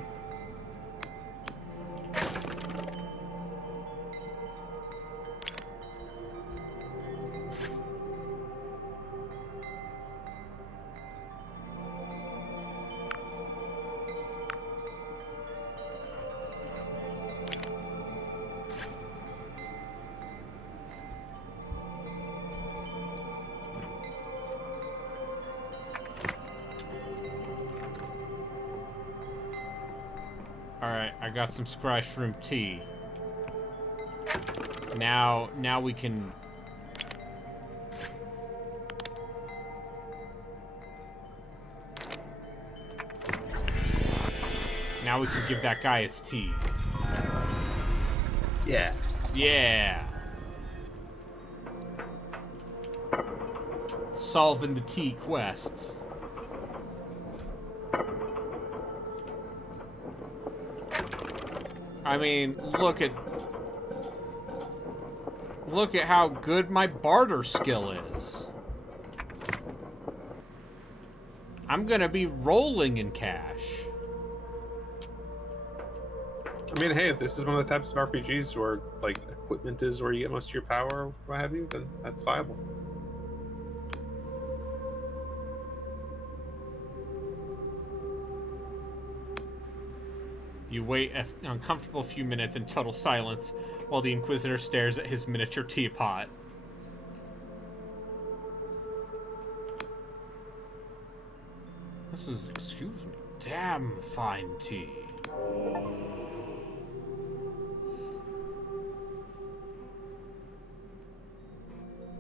got some scry shroom tea. Now we can... Now we can give that guy his tea. Yeah. Yeah. Solving the tea quests. I mean, look at how good my barter skill is. I'm gonna be rolling in cash. I mean, hey, if this is one of the types of RPGs where, like, equipment is where you get most of your power, or what have you, then that's viable. You wait an uncomfortable few minutes in total silence while the Inquisitor stares at his miniature teapot. This is, excuse me, damn fine tea.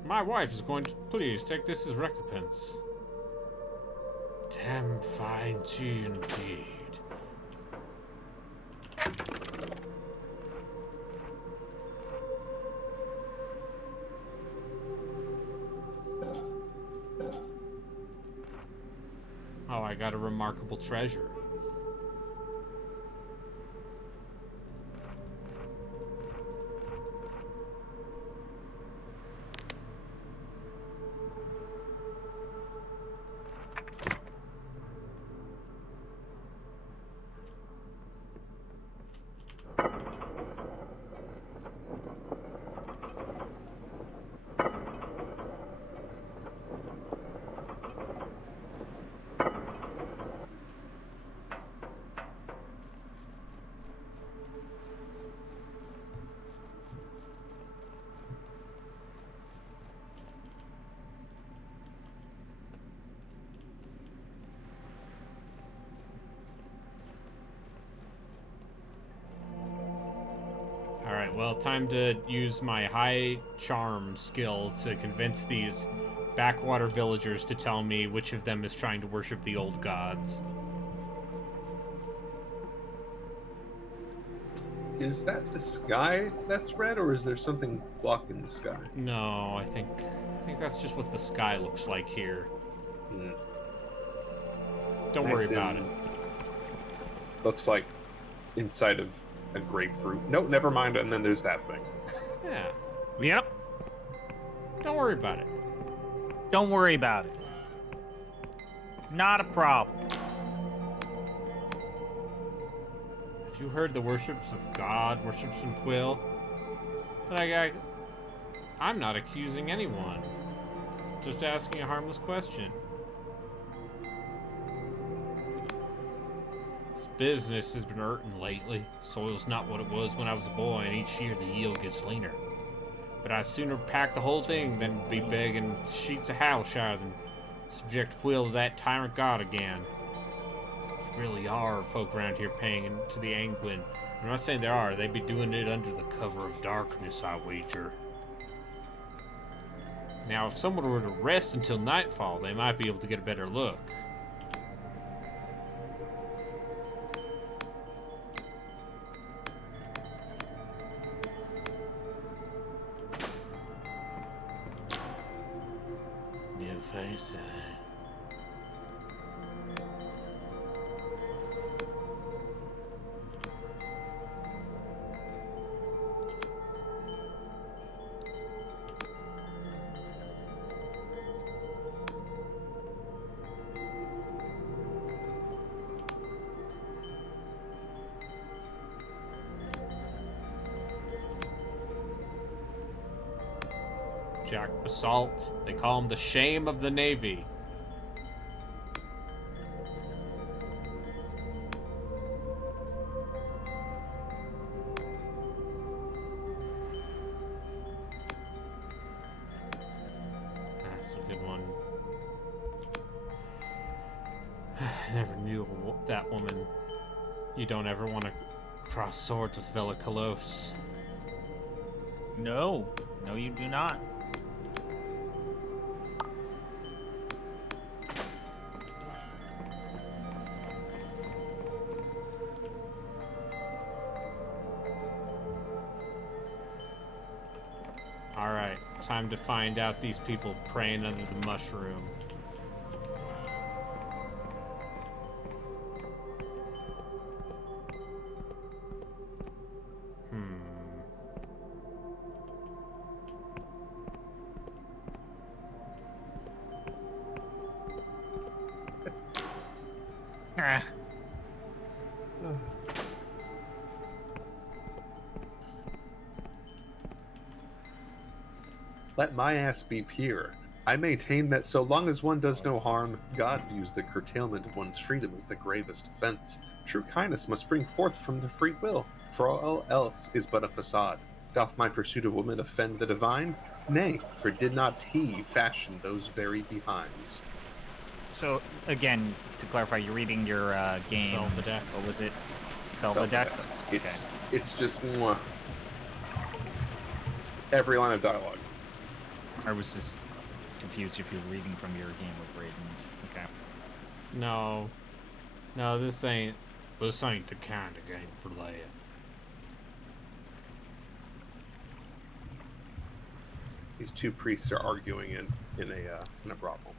My wife is going to please take this as recompense. Damn fine tea indeed. Oh, I got a remarkable treasure. Alright, well, time to use my high charm skill to convince these backwater villagers to tell me which of them is trying to worship the old gods. Is that the sky that's red, or is there something blocking the sky? No, I think that's just what the sky looks like here. Hmm. Don't Nice worry about it. and- Looks like inside of a grapefruit. No, never mind. And then there's that thing. Yeah, Yep. don't worry about it. Don't worry about it. Not a problem. If you heard the worships of God, worships and Quill, I'm not accusing anyone. Just asking a harmless question. This business has been hurting lately. Soil's not what it was when I was a boy, and each year the yield gets leaner. But I'd sooner pack the whole thing than be begging sheets of Halshire than subject Quill to that tyrant god again. There really are folk around here paying to the Anguin. I'm not saying there are. They'd be doing it under the cover of darkness, I wager. Now, if someone were to rest until nightfall, they might be able to get a better look. New face. Jack Basalt. They call him the shame of the Navy. That's a good one. I never knew that woman. You don't ever want to Cross swords with Velikolos. No. No, you do not. Alright, time to find out these people praying under the mushroom. Ah. Let my ass be pure. I maintain that so long as one does no harm, God views the curtailment of one's freedom as the gravest offense. True kindness must spring forth from the free will, for all else is but a facade. Doth my pursuit of woman offend the divine? Nay, for did not he fashion those very behinds? So, again, to clarify, you're reading your game. Felvedek. What was it? Felvedek? It's just mwah. Every line of dialogue. I was just confused if you're reading from your game with Braden's. Okay. No. No, this ain't the kind of game for that. These two priests are arguing in a brothel.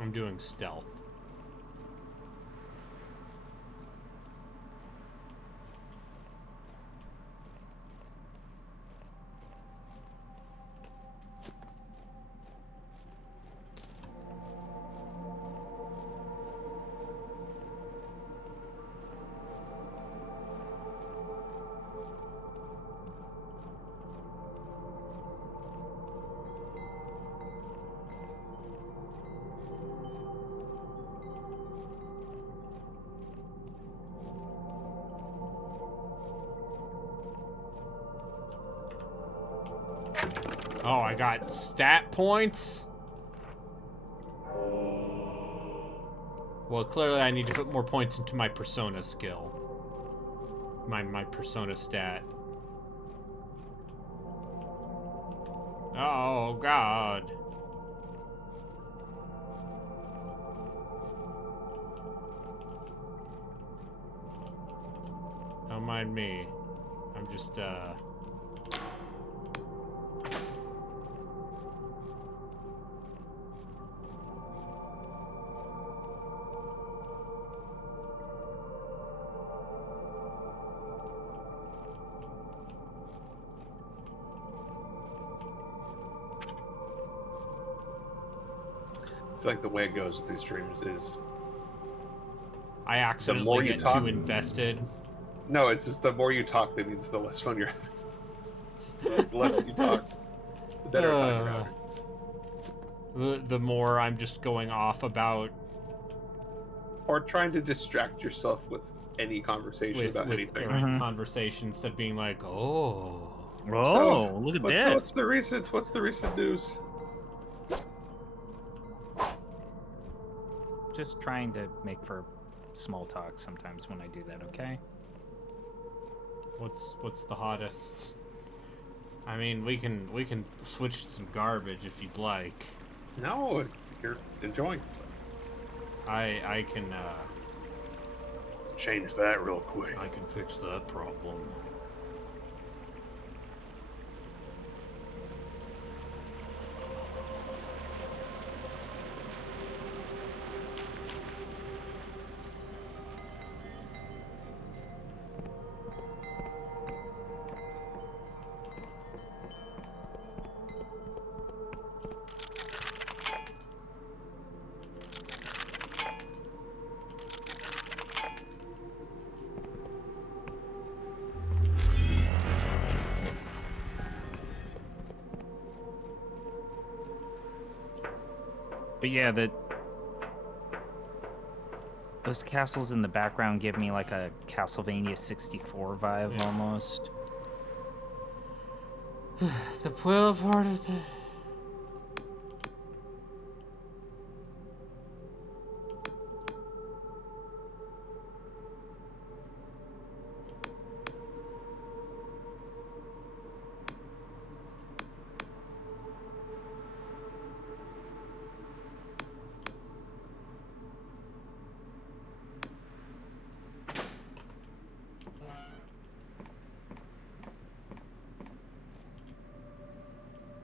I'm doing stealth. Oh, I got stat points? Well, clearly I need to put more points into my persona skill. My persona stat. Oh, God. Don't mind me. I'm just, I feel like the way it goes with these streams is I more accidentally you get talk- too invested. no, it's just the more you talk, that means the less fun you're having. The less you talk, the better time you're having. The more I'm just going off about Or trying to distract yourself with any conversation about anything. Mhm. conversation instead of being like, oh. Oh, look at this. What's the recent news? Just trying to make for small talk sometimes when I do that, okay? What's the hottest? I mean, we can switch to some garbage if you'd like. No, you're enjoying. I can Change that real quick. I can fix that problem. But yeah, those castles in the background give me like a Castlevania 64 vibe Yeah. almost. The Puella part of the...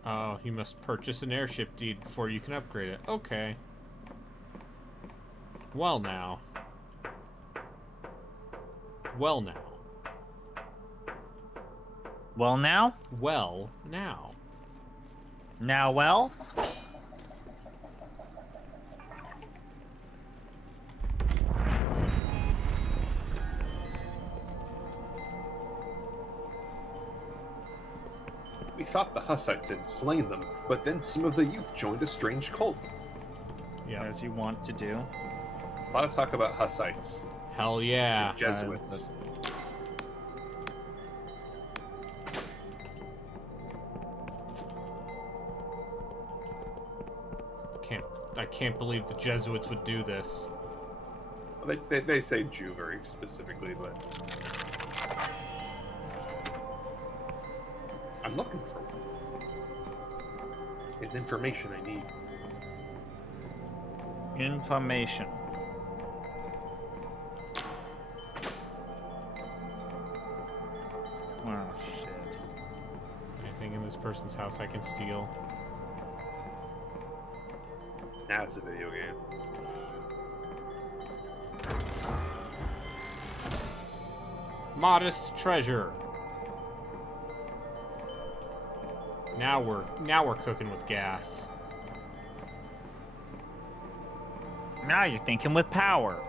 Oh, you must purchase an airship deed before you can upgrade it. Okay. Well now. Well now. Well now? Well now. Now well? We thought the Hussites had slain them, but then some of the youth joined a strange cult. Yeah. As you want to do. A lot of talk about Hussites. Hell yeah. Jesuits. I can't believe the Jesuits would do this. Well, they say Jew very specifically, but I'm looking for one. It's information I need. Information. Oh, shit. Anything in this person's house I can steal? Now it's a video game. Modest treasure. Now we're cooking with gas. Now you're thinking with power.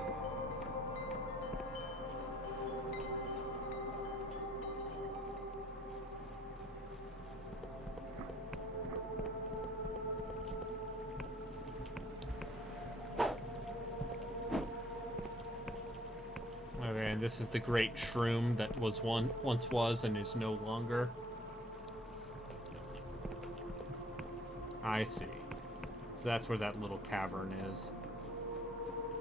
Okay, and this is the great shroom that was once was and is no longer. I see. So that's where that little cavern is.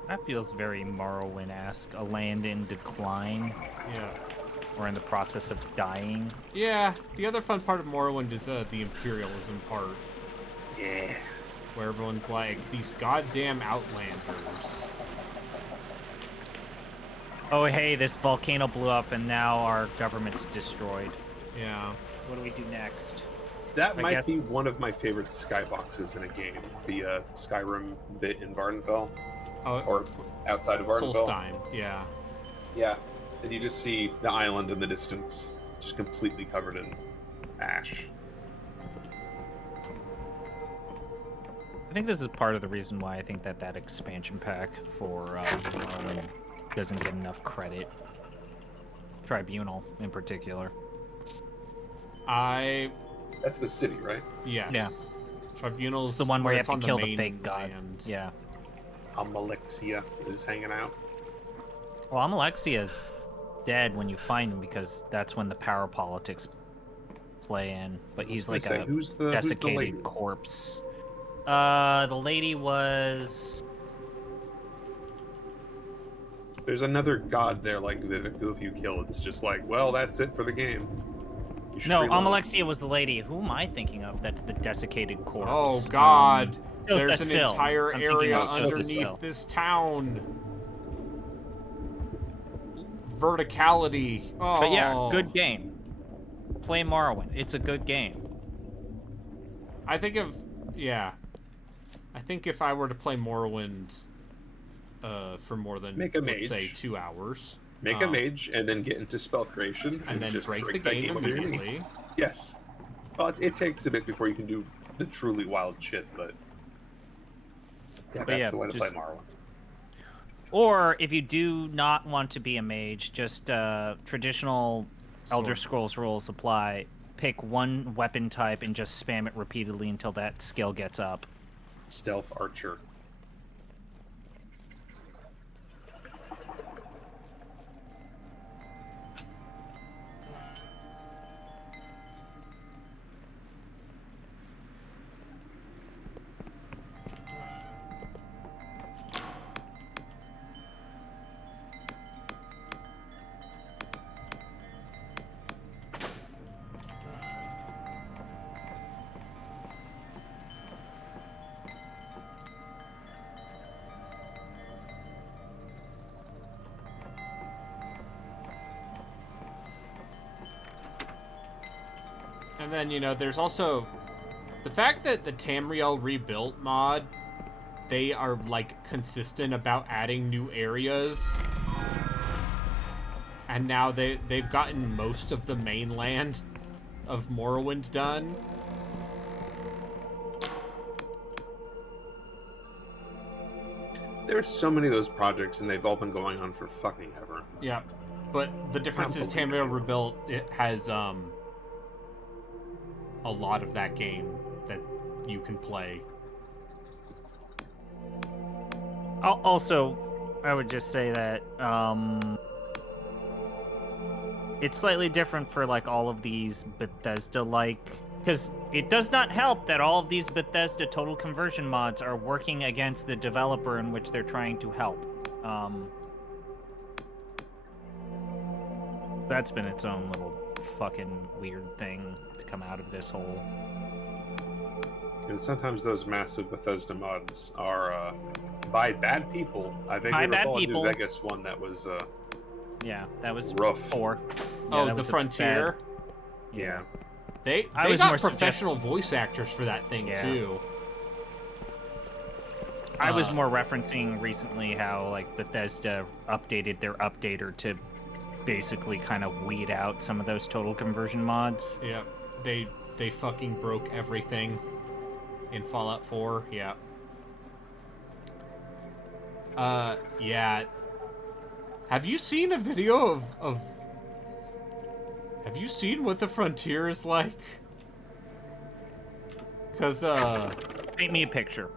That feels very Morrowind-esque. A land in decline, Yeah. or in the process of dying. Yeah, the other fun part of Morrowind is the imperialism part, Yeah. where everyone's like, these goddamn outlanders. Oh, hey, this volcano blew up and now our government's destroyed. Yeah. What do we do next? That I might guess- be one of my favorite skyboxes in a game. The Skyrim bit in Vardenfell, Oh, or outside of Vardenfell. Solstheim, yeah. Yeah, and you just see the island in the distance, just completely covered in ash. I think this is part of the reason why I think that expansion pack for Morrowind doesn't get enough credit. Tribunal, in particular. That's the city, right? Yes. Yeah. Tribunals. It's the one where you have it's to on kill the main fake god. land. Yeah. Amalexia is hanging out. Well, Amalexia's dead when you find him because that's when the power politics play in. But he's like a who's the desiccated lady? corpse. The lady was... There's another god there, like Vivek, who if you kill, it's just like, well, that's it for the game. You should No, reload. Amalexia was the lady. Who am I thinking of? That's the desiccated corpse. Oh God! Siltha There's an Sil. entire I'm thinking area of Siltha underneath Sil. this town. Verticality. Oh. But yeah, good game. Play Morrowind. It's a good game. I think if I were to play Morrowind for more than, Make a let's say, mage. 2 hours. Make a mage and then get into spell creation And then just break the that game with your enemy. immediately. Yes. Well, it takes a bit before you can do the truly wild shit, but yeah, But that's yeah, the way to just- play Morrowind. Or if you do not want to be a mage, just traditional Elder Sword. Scrolls rules apply. Pick one weapon type and just spam it repeatedly until that skill gets up. Stealth archer. And then, you know, there's also the fact that the Tamriel Rebuilt mod, they are, like, consistent about adding new areas. And now they've gotten most of the mainland of Morrowind done. There's so many of those projects, and they've all been going on for fucking ever. Yeah. But the difference is Tamriel Rebuilt, it has, a lot of that game that you can play. Also, I would just say that it's slightly different for like all of these Bethesda-like, because it does not help that all of these Bethesda total conversion mods are working against the developer in which they're trying to help. So that's been its own little fucking weird thing to come out of this whole. And sometimes those massive Bethesda mods are by bad people. I vaguely By bad recall a people. New Vegas one that was Yeah, that was rough. 4. Oh, that the was a Frontier? bad- Yeah. They I was got more professional voice actors for that thing, Yeah. too. I was more referencing recently how like Bethesda updated their updater to basically kind of weed out some of those total conversion mods. Yeah, they fucking broke everything in Fallout 4. Yeah. Yeah. Have you seen a video of Have you seen what the Frontier is like? Cause Paint me a picture.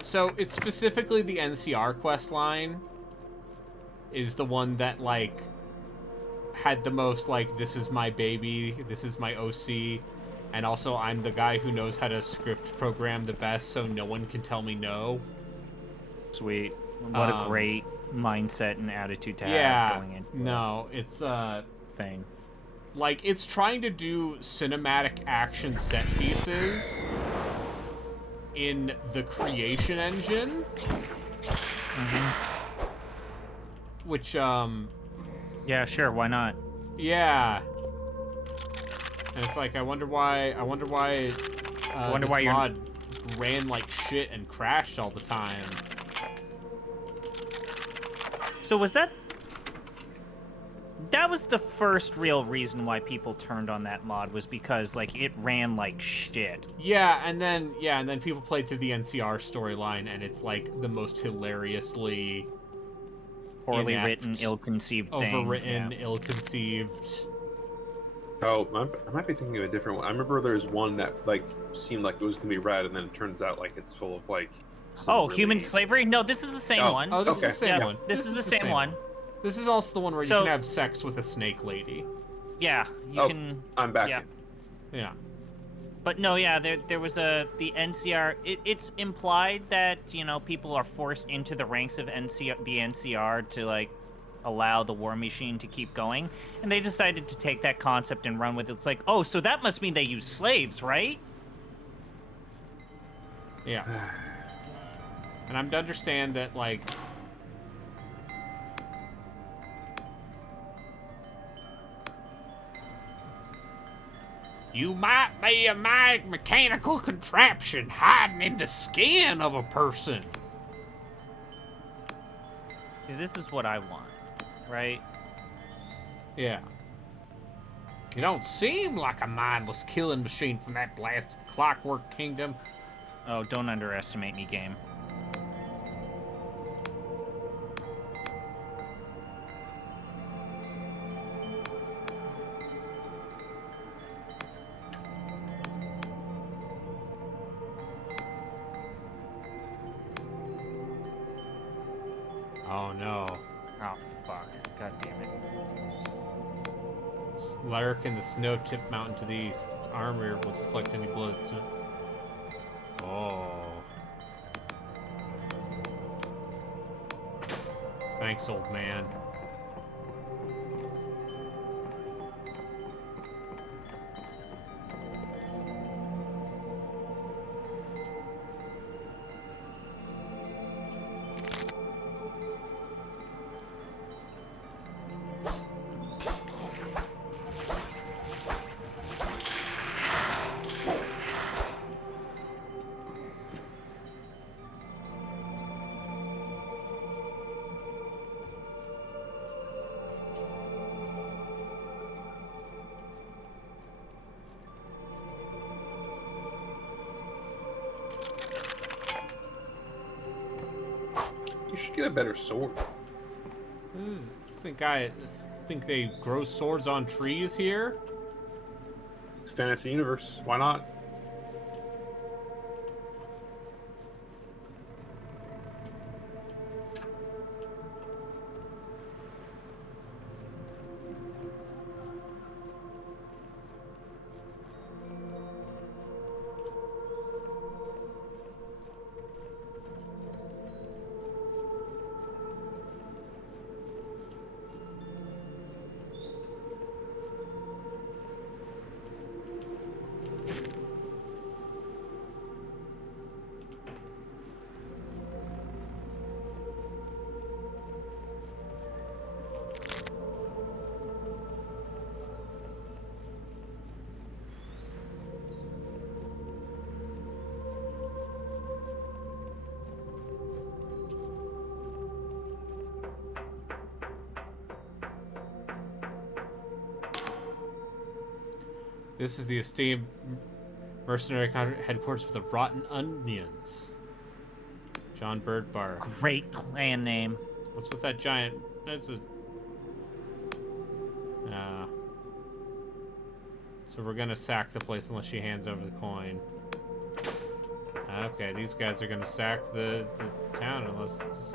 so it's specifically the NCR quest line is the one that, like, had the most, like, this is my baby, this is my OC, and also I'm the guy who knows how to script program the best so no one can tell me no. Sweet. What a great mindset and attitude to Yeah, have going into no, it's, thing. like, it's trying to do cinematic action set pieces in the creation engine. Which, Yeah, sure, why not? yeah. And it's like, I wonder why this why you're- mod ran like shit and crashed all the time. So was that was the first real reason why people turned on that mod, was because like it ran like shit. Yeah, and then people played through the NCR storyline, and it's like the most hilariously Poorly inept, written, ill-conceived thing. overwritten, Yeah. ill-conceived. Oh, I might be thinking of a different one. I remember there's one that like seemed like it was gonna be red, and then it turns out like it's full of like. some Oh, really- human slavery? No, this is the same Oh, one. Oh, this Okay. is the same Yeah, one. this is the same one. This is also the one where you So- can have sex with a snake lady. Yeah, you Oh, can. I'm back. Yeah. Yeah. But no, yeah, there was the NCR. It's implied that, you know, people are forced into the ranks of the NCR to like allow the war machine to keep going, and they decided to take that concept and run with it. It's like, oh, so that must mean they use slaves, right? Yeah. And I'm to understand that, like, you might be a mechanical contraption hiding in the skin of a person. Yeah, this is what I want, right? Yeah. You don't seem like a mindless killing machine from that blasted Clockwork Kingdom. Oh, don't underestimate me, game. lurk in the snow-tipped mountain to the east. Its armor will deflect any blow that's not... Oh. Thanks, old man. You should get a better sword. Think they grow swords on trees here? It's a fantasy universe. Why not? This is the esteemed mercenary headquarters for the Rotten Onions. John Birdbar. Great clan name. What's with that giant... That's a... So we're gonna sack the place unless she hands over the coin. Okay, these guys are gonna sack the town unless...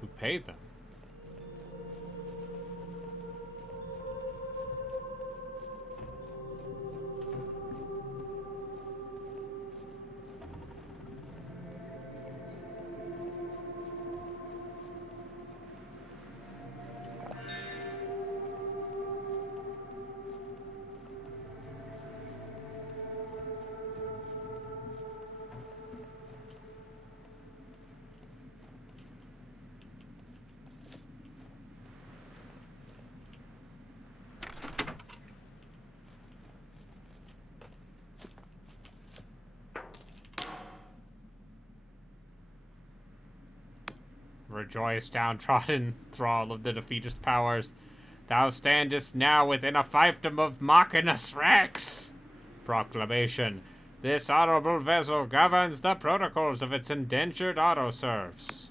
Who paid them? Rejoice, downtrodden thrall of the defeatist powers. Thou standest now within a fiefdom of Machinus Rex. Proclamation. This honorable vessel governs the protocols of its indentured autoserfs.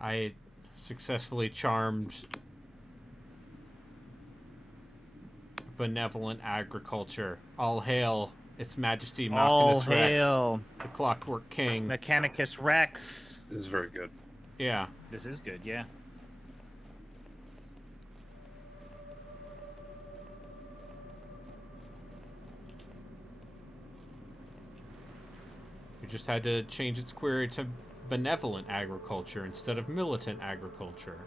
I successfully charmed benevolent agriculture. All hail Its Majesty All Machinus Rex, hail the Clockwork King. Mechanicus Rex. This is very good. Yeah. This is good, yeah. We just had to change its query to benevolent agriculture instead of militant agriculture.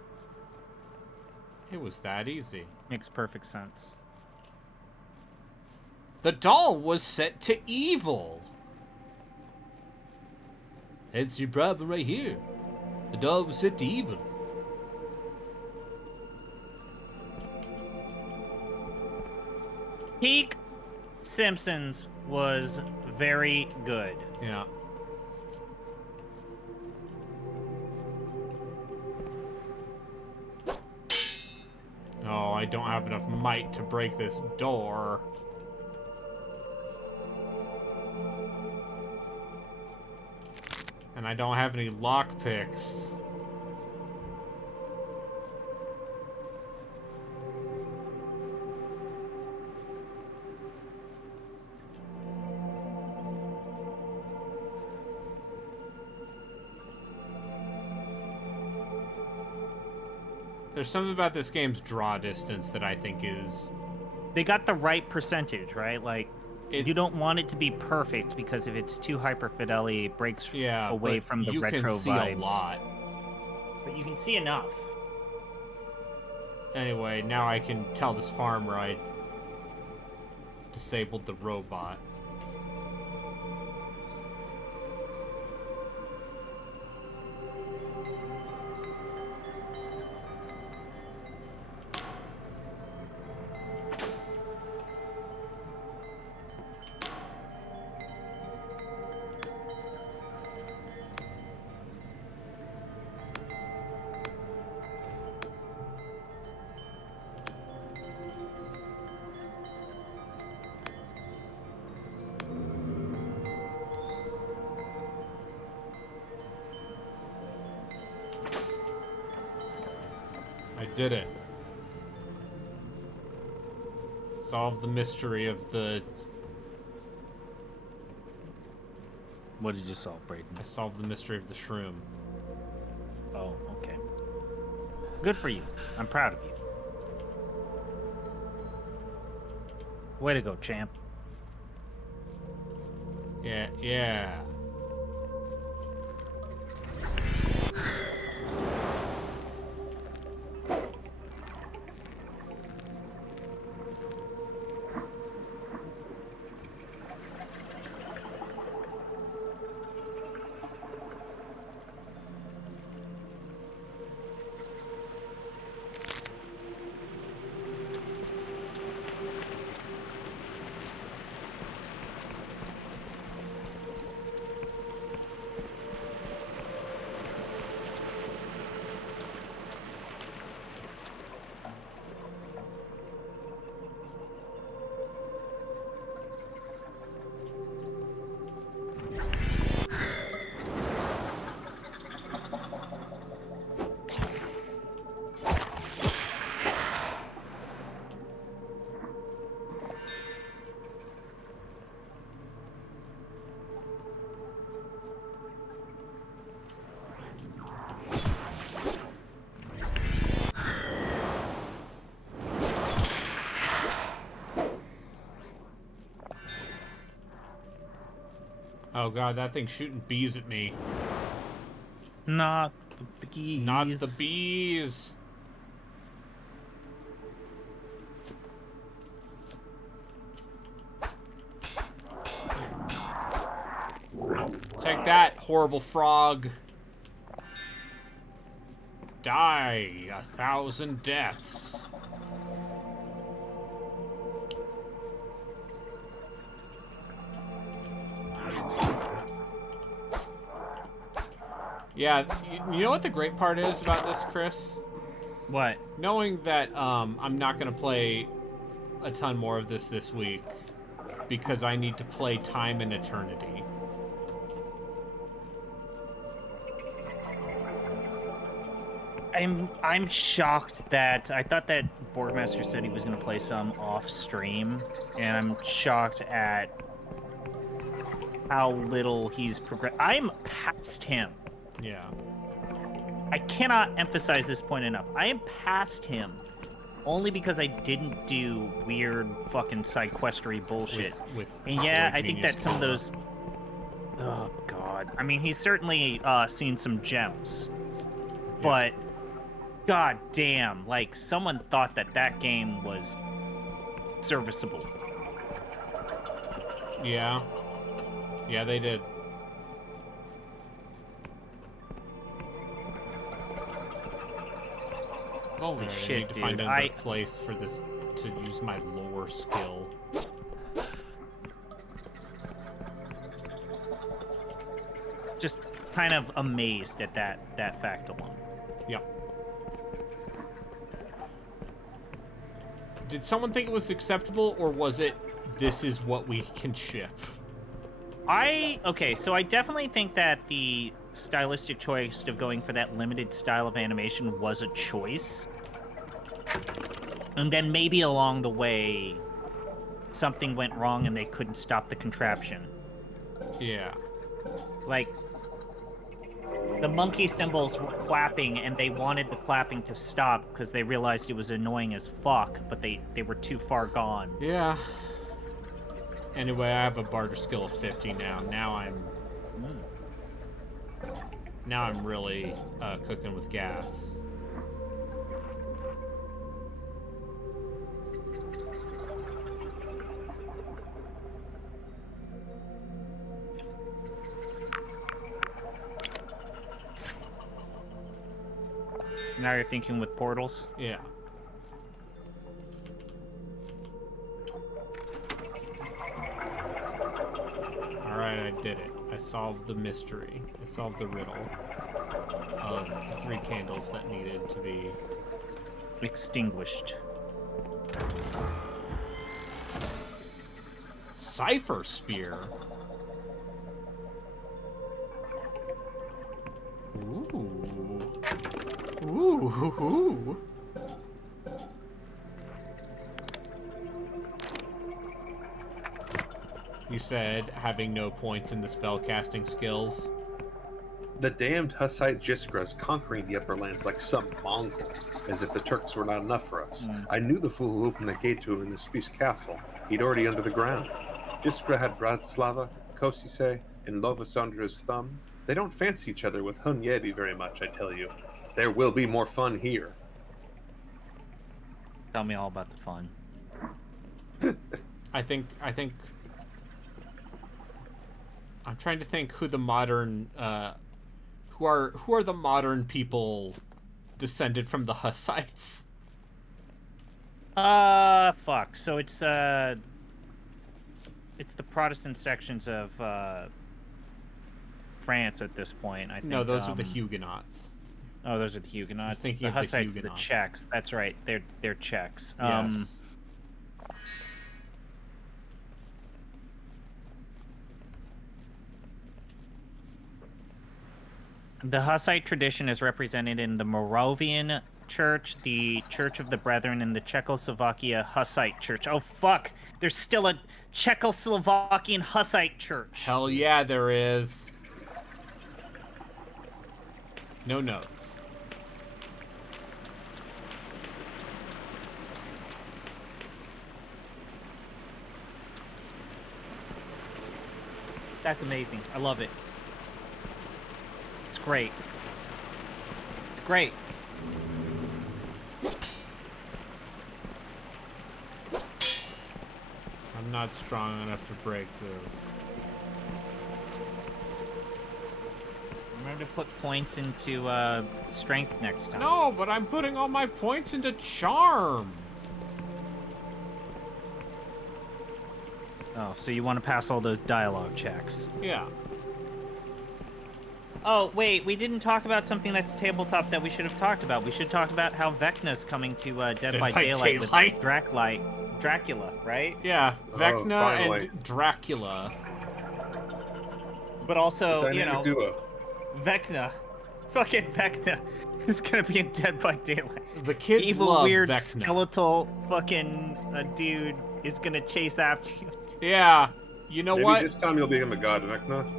It was that easy. Makes perfect sense. The doll was set to evil. That's your problem right here. The doll was set to evil. Peak Simpsons was very good. Yeah. Oh, I don't have enough might to break this door. And I don't have any lockpicks. There's something about this game's draw distance that I think is... They got the right percentage, right? Like, you don't want it to be perfect because if it's too hyper fidelity, it breaks away but from the you retro can see vibes. a lot. But you can see enough. Anyway, now I can tell this farmer I disabled the robot. I did it. Solve the mystery of the... What did you solve, Braden? I solved the mystery of the shroom. Oh, okay. Good for you. I'm proud of you. Way to go, champ. Yeah. Oh god, that thing's shooting bees at me. Not the bees. Not the bees. Take that, horrible frog. Die 1,000 deaths. Yeah, you know what the great part is about this, Chris? What? Knowing that I'm not going to play a ton more of this week because I need to play Time and Eternity. I'm shocked that I thought that Boardmaster said he was going to play some off stream, and I'm shocked at how little he's progressed. I'm past him. Yeah. I cannot emphasize this point enough. I am past him only because I didn't do weird fucking side questery bullshit. And yeah, I think that some of those... Oh, God. I mean, he's certainly seen some gems. Yeah. But, god damn, like, someone thought that that game was serviceable. Yeah. Yeah, they did. Holy shit, I need to dude. find another place for this to use my lore skill. Just kind of amazed at that fact alone. Yep. Did someone think it was acceptable, or was it, this is what we can ship? Okay, so I definitely think that the stylistic choice of going for that limited style of animation was a choice. And then maybe along the way, something went wrong and they couldn't stop the contraption. Yeah. Like, the monkey symbols were clapping, and they wanted the clapping to stop because they realized it was annoying as fuck, but they were too far gone. Yeah. Anyway, I have a barter skill of 50 now. Now I'm really cooking with gas. Now you're thinking with portals? Yeah. Alright, I did it. I solved the mystery. I solved the riddle of the 3 candles that needed to be Extinguished. Cipher Spear. Ooh. Ooh. You said having no points in the spellcasting skills. The damned Hussite Jiskra is conquering the upper lands like some Mongol, as if the Turks were not enough for us. I knew the fool who opened the gate to him in the Spice castle. He'd already under the ground. Jiskra had Bratslava, Kosise, and Lovas under his thumb. They don't fancy each other with Hun Yeti very much, I tell you. There will be more fun here. Tell me all about the fun. I think I'm trying to think who the modern who are the modern people descended from the Hussites. Fuck. So it's the Protestant sections of France at this point. I think. No, those are the Huguenots. Oh, those are the Huguenots. Thinking The of the Hussites are the Huguenots. Czechs. That's right. They're Czechs. Yes. The Hussite tradition is represented in the Moravian Church, the Church of the Brethren, and the Czechoslovakia Hussite Church. Oh, fuck! There's still a Czechoslovakian Hussite Church. Hell yeah, there is. No notes. That's amazing. I love it. It's great. It's great. I'm not strong enough to break this. Remember to put points into strength next time. No, but I'm putting all my points into charm. Oh, so you want to pass all those dialogue checks. Yeah. Oh, wait, we didn't talk about something that's tabletop that we should have talked about. We should talk about how Vecna's coming to Dead by Daylight with Dracula, right? Yeah, Vecna finally. and Dracula. But also, you Dynamic know, duo. Vecna. Fucking Vecna is gonna be in Dead by Daylight. The kids Evil, love weird, Vecna. skeletal fucking dude is gonna chase after you. Yeah, you know Maybe what? this time you'll become a god, Vecna.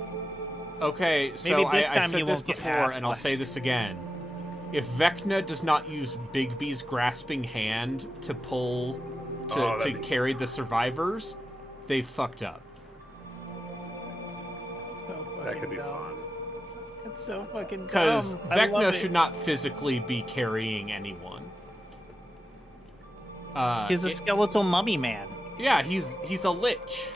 Okay, so Maybe this I time said you this won't get before, ass and I'll say blessed. this again. If Vecna does not use Bigby's grasping hand to pull, Oh, to that'd be- carry the survivors, they fucked up. That could be fun. It's so fucking Because dumb. I love Vecna it. should not physically be carrying anyone. He's a it- skeletal mummy man. Yeah, he's a lich.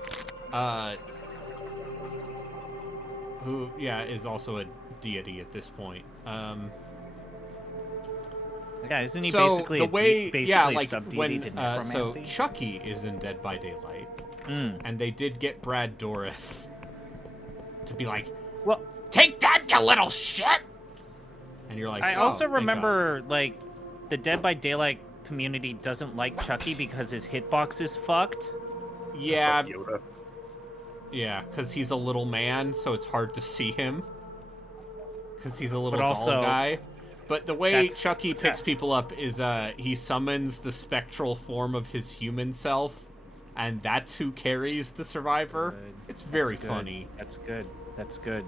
Who, yeah, is also a deity at this point. Yeah, isn't he So basically the a way, basically yeah, a like sub-deity when, to so necromancy? Chucky is in Dead by Daylight, Mm. and they did get Brad Dourif to be like, Well, "Take that, you little shit!" And you're like, I "Oh, also thank God." remember, like, the Dead by Daylight community doesn't like Chucky because his hitbox is fucked. yeah, It's like Yoda. yeah, because he's a little man, so it's hard to see him. Because he's a little But doll also, guy. But the way that's Chucky picks best. people up is he summons the spectral form of his human self, and that's who carries the survivor. Good. It's very That's good. funny. That's good. That's good.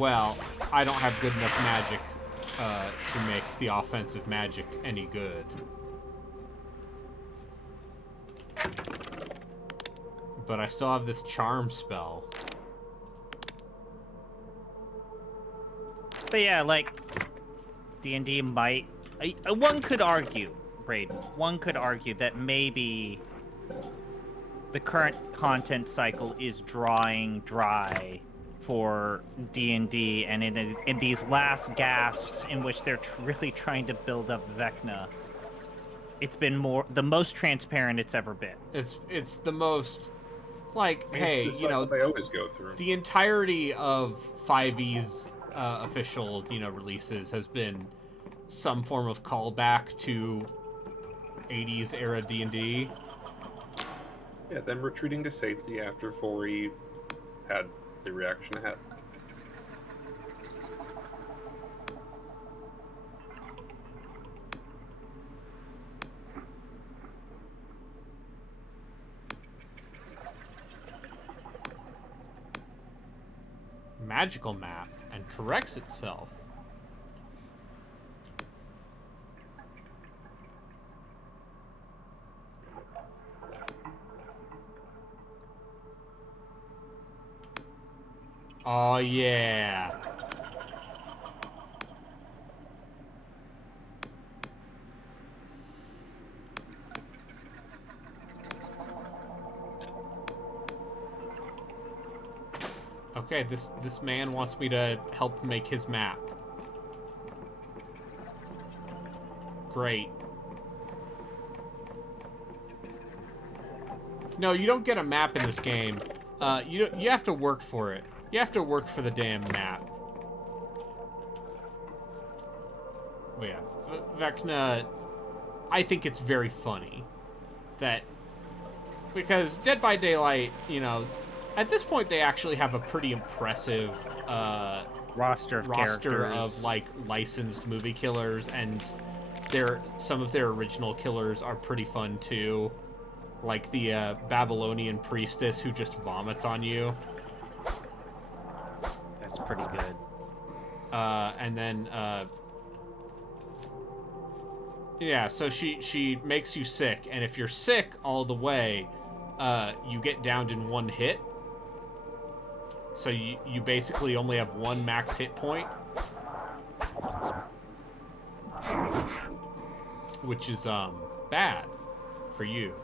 well, I don't have good enough magic to make the offensive magic any good. But I still have this charm spell. But yeah, like, D&D might... one could argue, Braden, one could argue that maybe the current content cycle is drawing dry for D&D, and in these last gasps in which they're really trying to build up Vecna, it's been the most transparent it's ever been. It's the most, like, I mean, hey, it's the you know, cycle they always go through. the entirety of 5e's official, releases has been some form of callback to 80s era D&D. Yeah, them retreating to safety after 4E had the reaction it had. Magical map and corrects itself. Oh yeah. Okay, this man wants me to help make his map. Great. No, you don't get a map in this game. You have to work for it. You have to work for the damn map. Oh yeah, Vecna. I think it's very funny that because Dead by Daylight, at this point they actually have a pretty impressive roster of characters. like licensed movie killers, and some of their original killers are pretty fun too. Like the Babylonian priestess who just vomits on you. That's pretty good. And then, yeah, so she makes you sick, and if you're sick all the way, you get downed in one hit. So you basically only have one max hit point. Which is, bad for you.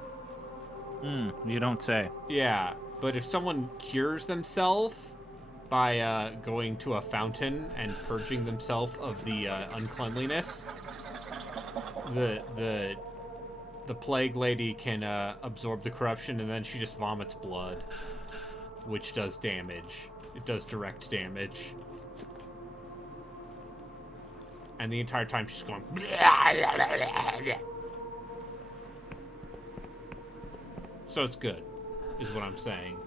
You don't say. Yeah, but if someone cures themselves by going to a fountain and purging themselves of the uncleanliness, the plague lady can absorb the corruption, and then she just vomits blood, which does damage. It does direct damage. And the entire time she's going... So it's good, is what I'm saying.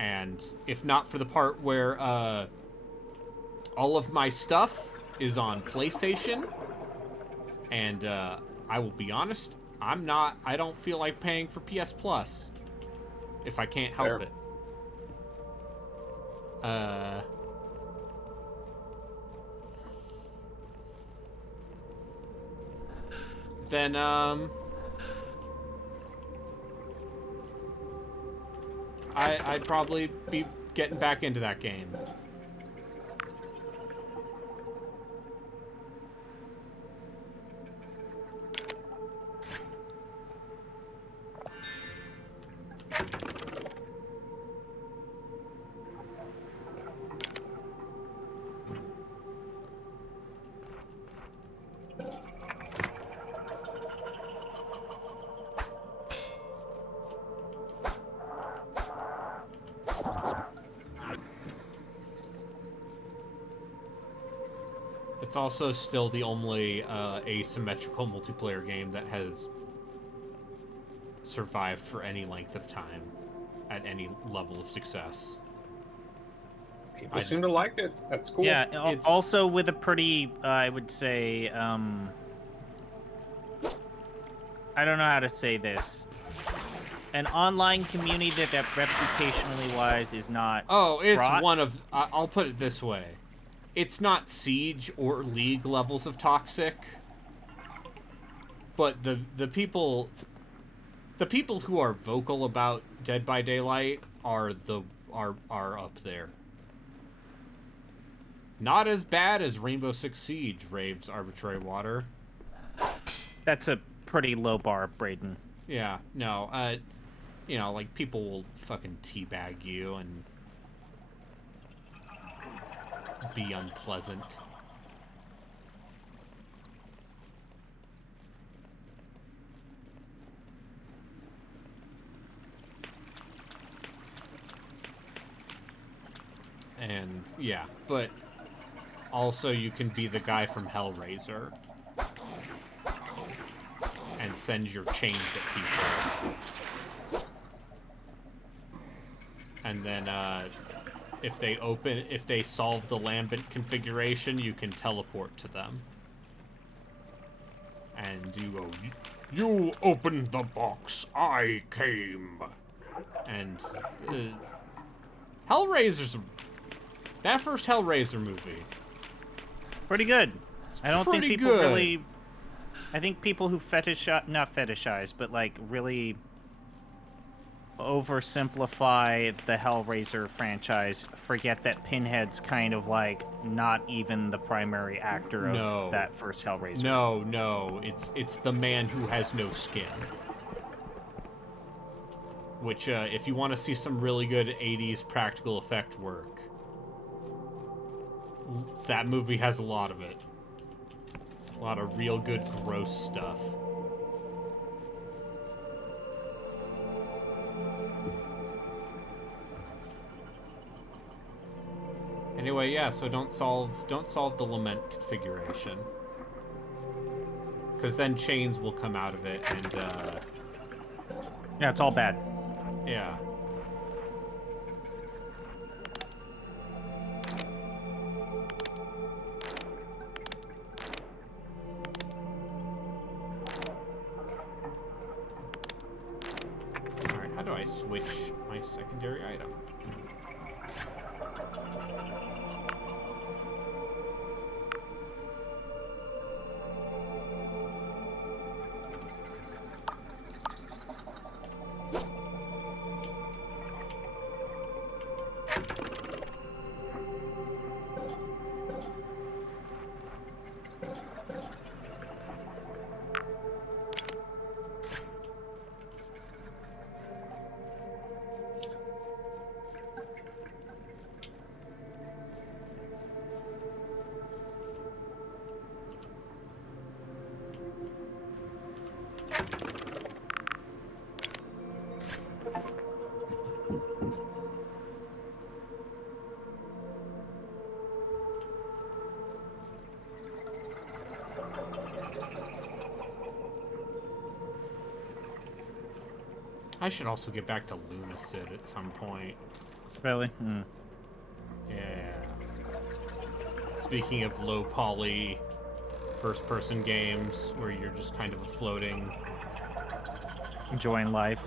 And if not for the part where all of my stuff is on PlayStation, and I will be honest, I don't feel like paying for PS Plus if I can't help Fair. it. Then I'd probably be getting back into that game. It's also still the only asymmetrical multiplayer game that has survived for any length of time at any level of success. People seem to like it. That's cool. Yeah, also with a pretty, I would say, I don't know how to say this. an online community that reputationally wise is not. Oh, it's fraught. one of... I'll put it this way. It's not Siege or League levels of toxic, but the people who are vocal about Dead by Daylight are up there. Not as bad as Rainbow Six Siege, raves Arbitrary Water. That's a pretty low bar, Braden. Yeah, no, you know, like, people will fucking teabag you and be unpleasant. And, yeah, but also you can be the guy from Hellraiser and send your chains at people. And then, if they solve the Lambent configuration, you can teleport to them. And you go, "You opened the box, I came." And, Hellraiser's... That first Hellraiser movie. Pretty good. I don't think pretty people good. really... I think people who not fetishize, but, like, really oversimplify the Hellraiser franchise, forget that Pinhead's kind of, like, not even the primary actor of that first Hellraiser. No, it's the man who has no skin. Which, if you want to see some really good 80s practical effect work, that movie has a lot of it. A lot of real good gross stuff. Anyway, yeah, so don't solve the Lament configuration. Because then chains will come out of it, and, Yeah, it's all bad. yeah. Alright, how do I switch my secondary item? I should also get back to Lunacid at some point. Really? Hmm. Yeah. Speaking of low poly first-person games where you're just kind of floating. Enjoying life.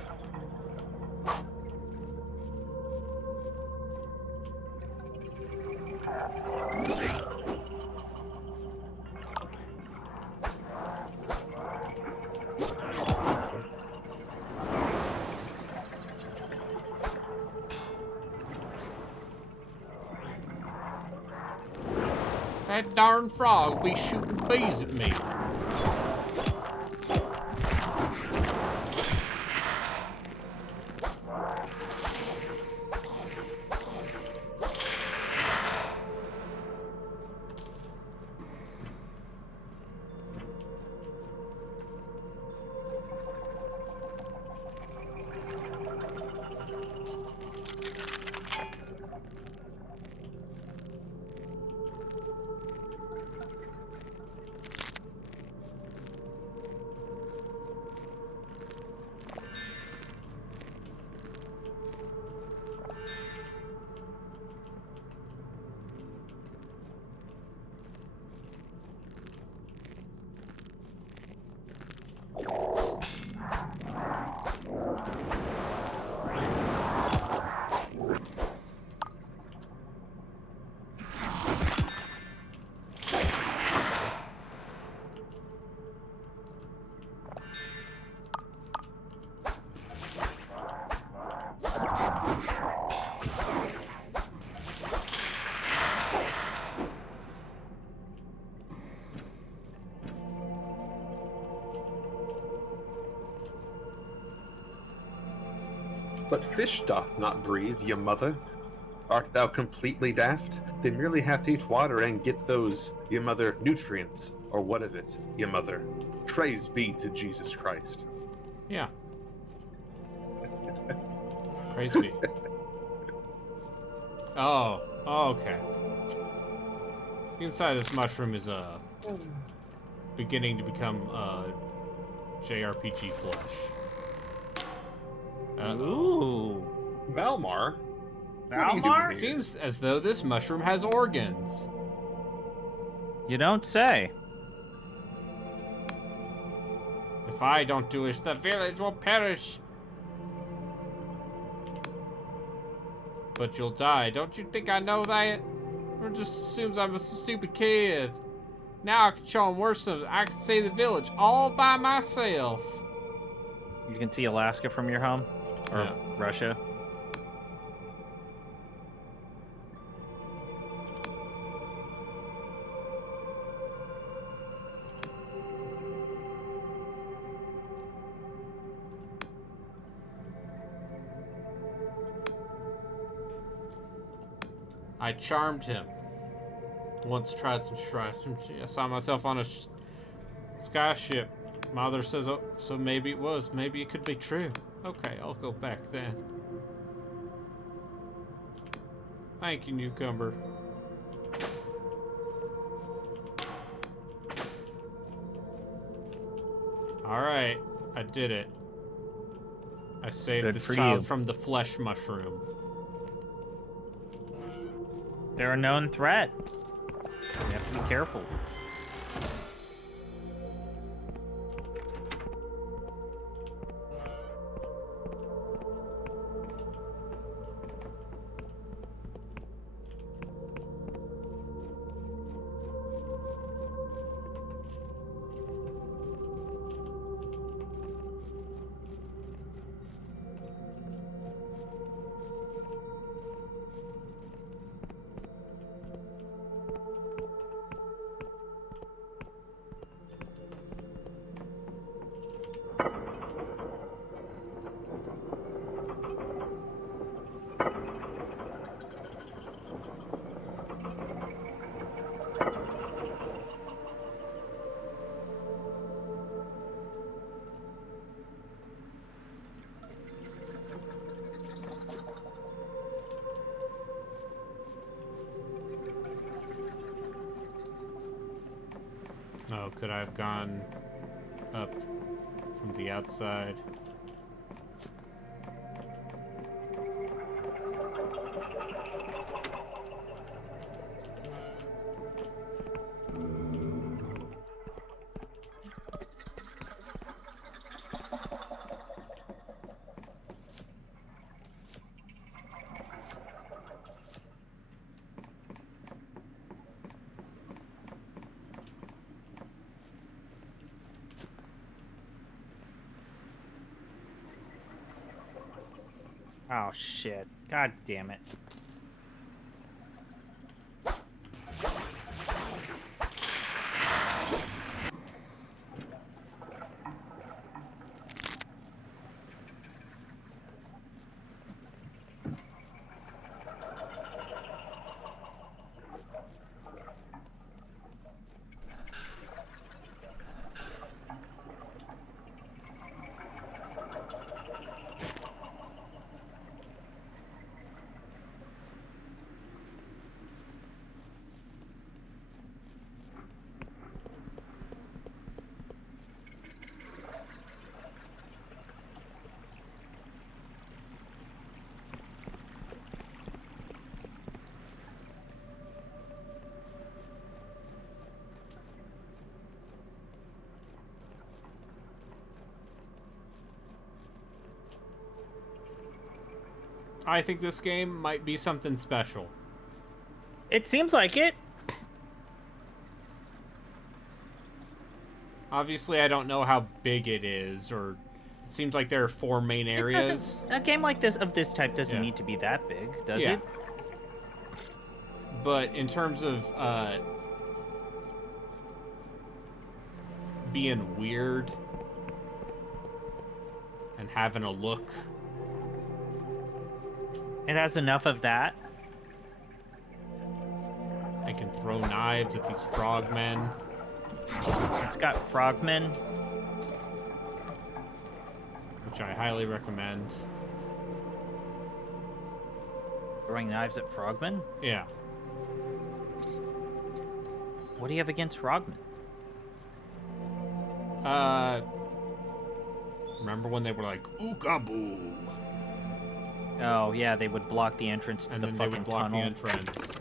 That darn frog be shooting bees at me. But fish doth not breathe, ye mother. Art thou completely daft? They merely hath eat water and get those, ye mother, nutrients, or what of it, ye mother. Praise be to Jesus Christ. Yeah. Praise be. Oh, okay. Inside this mushroom is beginning to become JRPG flesh. Ooh. Valmar? What are you doing Valmar? here? Seems as though this mushroom has organs. You don't say. If I don't do it, the village will perish. But you'll die. Don't you think I know that? Or just assumes I'm a stupid kid. Now I can show him worse than I can save the village all by myself. You can see Alaska from your home? Or Yeah. Russia? I charmed him. Once tried some I saw myself on a sky ship. Mother says, oh, so maybe it was. Maybe it could be true. Okay, I'll go back then. Thank you, newcomer. Alright, I did it. I saved Good this for child you. from the flesh mushroom. They're a known threat. You have to be careful. Oh, could I have gone up from the outside? Oh, shit. God damn it. I think this game might be something special. It seems like it. Obviously, I don't know how big it is, or it seems like there are 4 main areas. A game like this, of this type, doesn't Yeah. need to be that big, does Yeah. it? But in terms of being weird and having a look, It has enough of that. I can throw knives at these frogmen. It's got frogmen. Which I highly recommend. Throwing knives at frogmen? Yeah. What do you have against frogmen? Remember when they were like, oogaboo? Oh, yeah, they would block the entrance to And the then they fucking would block tunnel. the entrance.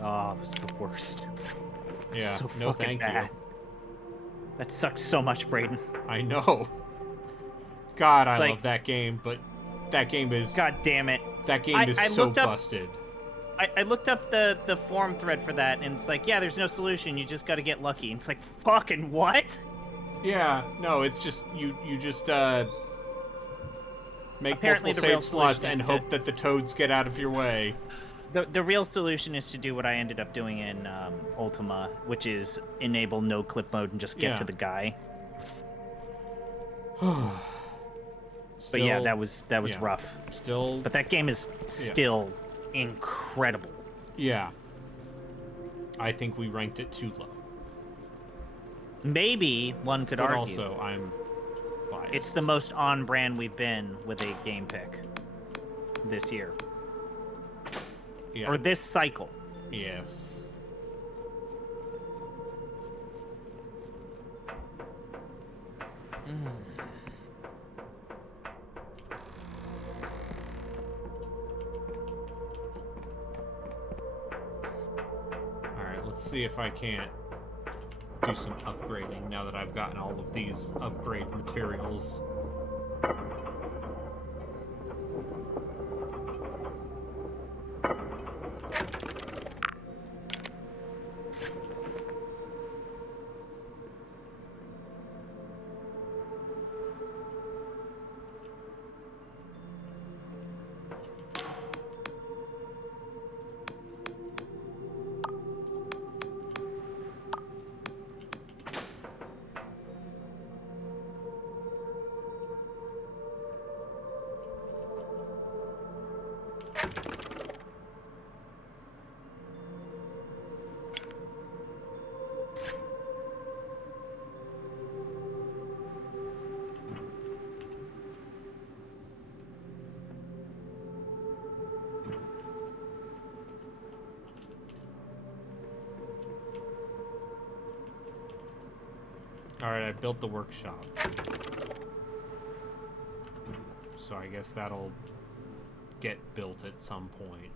Oh, it was the worst. Yeah, So no fucking thank bad. you. That sucks so much, Brayden. I know. God, I like- love that game, but that game is... God damn it. That game is I so looked up- busted. I looked up the forum thread for that, and it's like, yeah, there's no solution. You just got to get lucky. And it's like, fucking what? Yeah, no, it's just, you just, make Apparently multiple the real save slots solution and is hope that the toads get out of your way. The real solution is to do what I ended up doing in Ultima, which is enable no clip mode and just get Yeah. to the guy. Still, But yeah, that was yeah. rough. Still, But that game is still incredible. yeah. I think we ranked it too low. Maybe one could But argue also, I'm biased. it's the most on brand we've been with a game pick this year. Yeah. Or this cycle. Yes. Alright, let's see if I can't do some upgrading now that I've gotten all of these upgrade materials. Alright, I built the workshop. So I guess that'll get built at some point.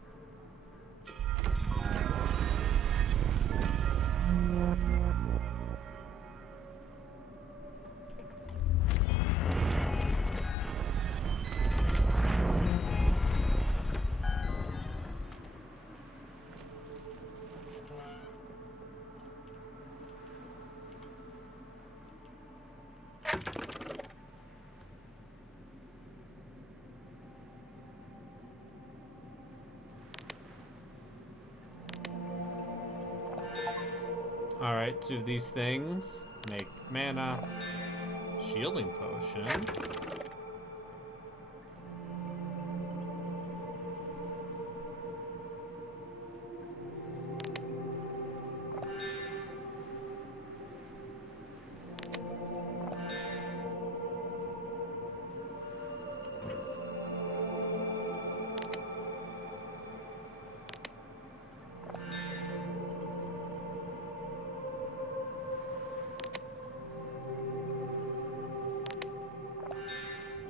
Alright, two of these things make mana, shielding potion.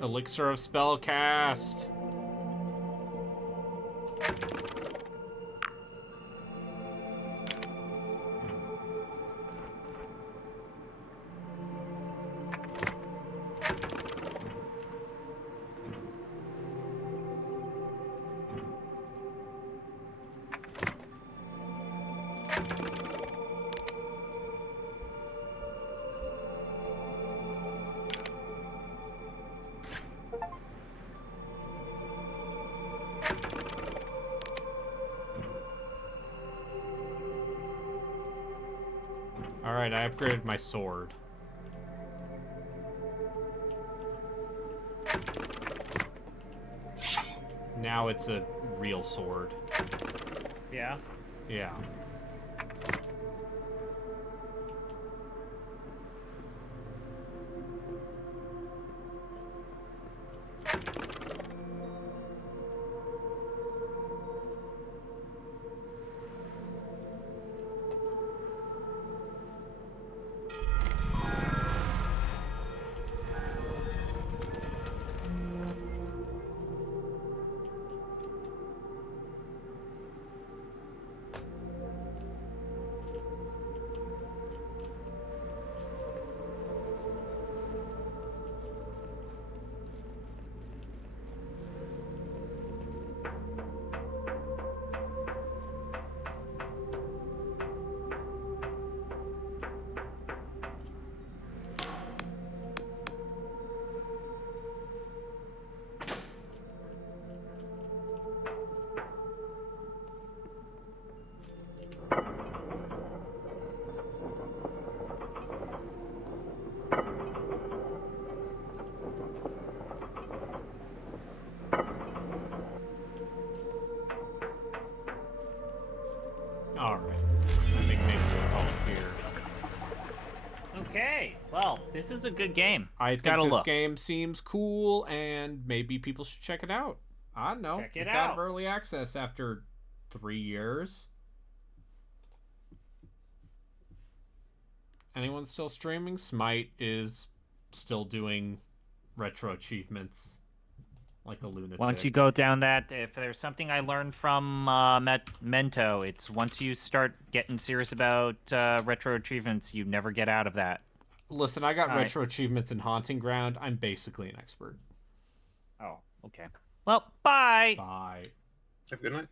Elixir of Spellcast. Alright, I upgraded my sword. now it's a real sword. Yeah. Yeah. Alright. I think maybe we'll call it here. Okay. Well, this is a good game. I think Gotta this look. game seems cool, and maybe people should check it out. I don't know. Check it It's out of out. early access after 3 years. Anyone still streaming? Smite is still doing retro achievements like a lunatic. Once you go down that, if there's something I learned from Mento, it's once you start getting serious about retro achievements, you never get out of that. Listen, I got All right. retro achievements in Haunting Ground. I'm basically an expert. Oh, okay. Well, bye. Bye. Have a good night.